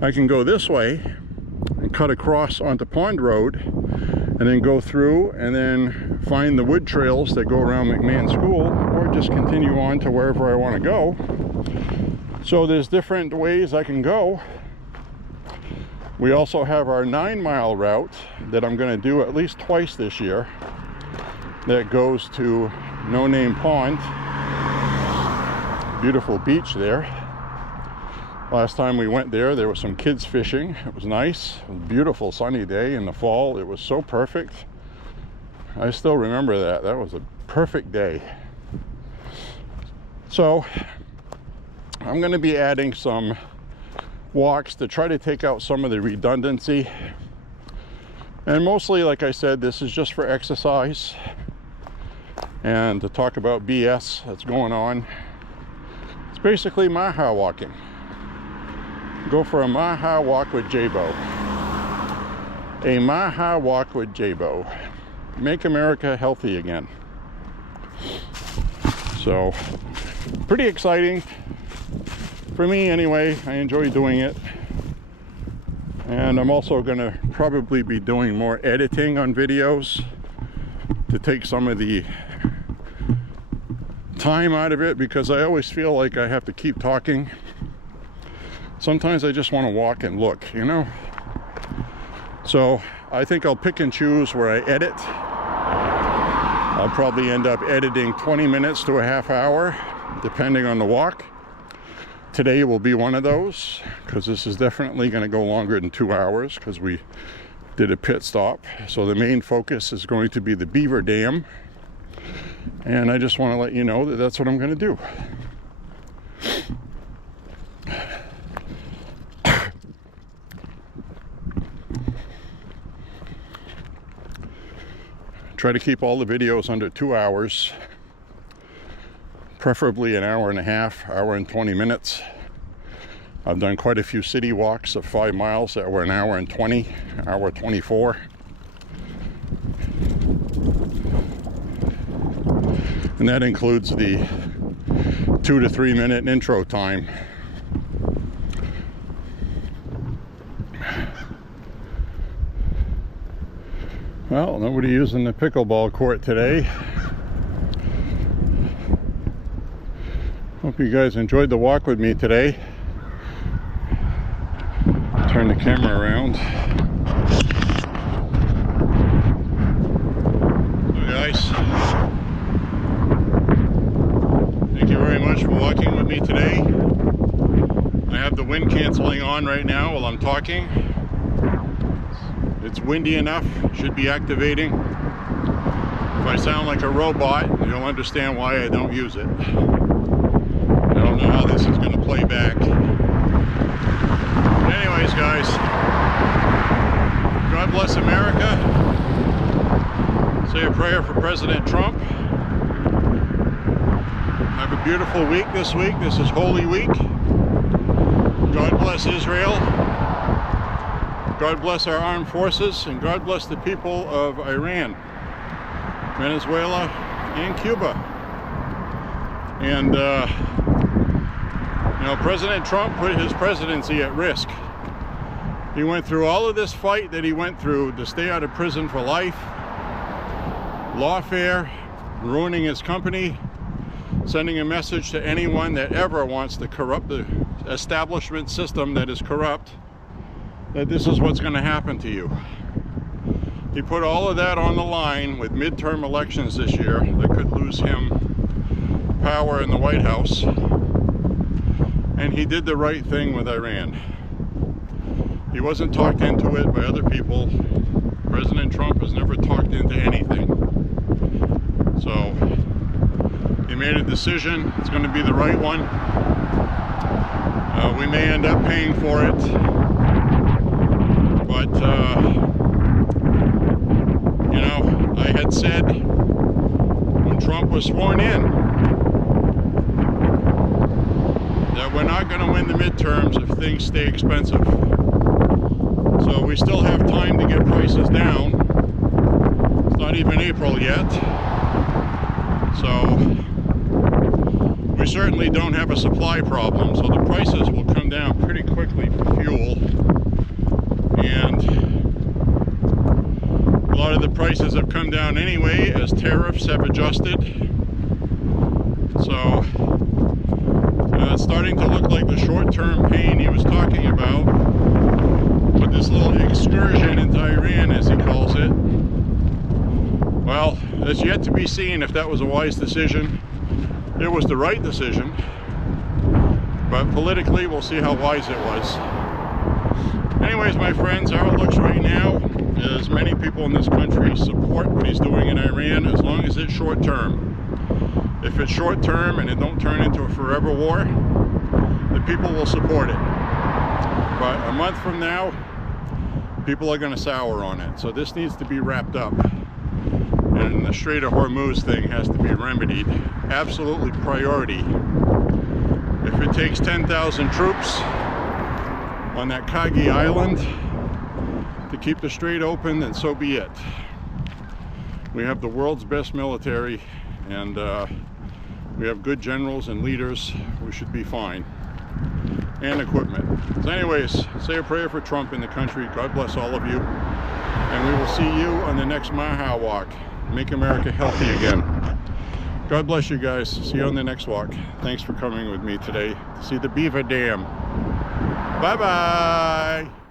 I can go this way and cut across onto Pond Road and then go through and then find the wood trails that go around McMahon School, or just continue on to wherever I want to go. So there's different ways I can go. We also have our 9-mile route that I'm going to do at least twice this year that goes to No Name Pond. Beautiful beach there. Last time we went there, there was some kids fishing. It was nice. It was a beautiful sunny day in the fall. It was so perfect. I still remember that. That was a perfect day. So I'm going to be adding some walks to try to take out some of the redundancy. And mostly, like I said, this is just for exercise and to talk about BS that's going on. It's basically MAHA walking. Go for a MAHA walk with J.Beau. A MAHA walk with J.Beau. Make America healthy again. So, pretty exciting. For me anyway, I enjoy doing it. And I'm also going to probably be doing more editing on videos to take some of the time out of it, because I always feel like I have to keep talking. Sometimes I just want to walk and look, you know? So I think I'll pick and choose where I edit. I'll probably end up editing 20 minutes to a half hour, depending on the walk. Today will be one of those, because this is definitely going to go longer than 2 hours, because we did a pit stop. So the main focus is going to be the Beaver Dam. And I just want to let you know that that's what I'm going to do. Try to keep all the videos under 2 hours, preferably an hour and a half, hour and 20 minutes. I've done quite a few city walks of 5 miles that were an hour and 20, hour 24. And that includes the 2 to 3 minute intro time. Well, nobody using the pickleball court today. Hope you guys enjoyed the walk with me today. Turn the camera around. So guys, thank you very much for walking with me today. I have the wind canceling on right now while I'm talking. It's windy enough, should be activating. If I sound like a robot, you'll understand why I don't use it. I don't know how this is going to play back. But anyways, guys, God bless America. Say a prayer for President Trump. Have a beautiful week this week. This is Holy Week. God bless Israel. God bless our armed forces, and God bless the people of Iran, Venezuela, and Cuba. And, you know, President Trump put his presidency at risk. He went through all of this fight that he went through to stay out of prison for life, lawfare, ruining his company, sending a message to anyone that ever wants to corrupt the establishment system that is corrupt, that this is what's going to happen to you. He put all of that on the line with midterm elections this year that could lose him power in the White House. And he did the right thing with Iran. He wasn't talked into it by other people. President Trump has never talked into anything. So he made a decision. It's going to be the right one. We may end up paying for it, but you know, I had said when Trump was sworn in that we're not going to win the midterms if things stay expensive. So we still have time to get prices down. It's not even April yet. So we certainly don't have a supply problem. So the prices will come down pretty quickly for fuel. And a lot of the prices have come down anyway as tariffs have adjusted. So it's starting to look like the short-term pain he was talking about with this little excursion into Iran, as he calls it. Well, it's yet to be seen if that was a wise decision. It was the right decision, but politically we'll see how wise it was. Anyways, my friends, how it looks right now is many people in this country support what he's doing in Iran as long as it's short term. If it's short term and it don't turn into a forever war, the people will support it. But a month from now, people are going to sour on it. So this needs to be wrapped up. And the Strait of Hormuz thing has to be remedied. Absolutely priority. If it takes 10,000 troops on that Kagi Island to keep the strait open, then so be it. We have the world's best military, and we have good generals and leaders. We should be fine. And equipment. So anyways, say a prayer for Trump in the country. God bless all of you. And we will see you on the next MAHA walk. Make America healthy again. God bless you guys. See you on the next walk. Thanks for coming with me today to see the Beaver Dam. Bye-bye.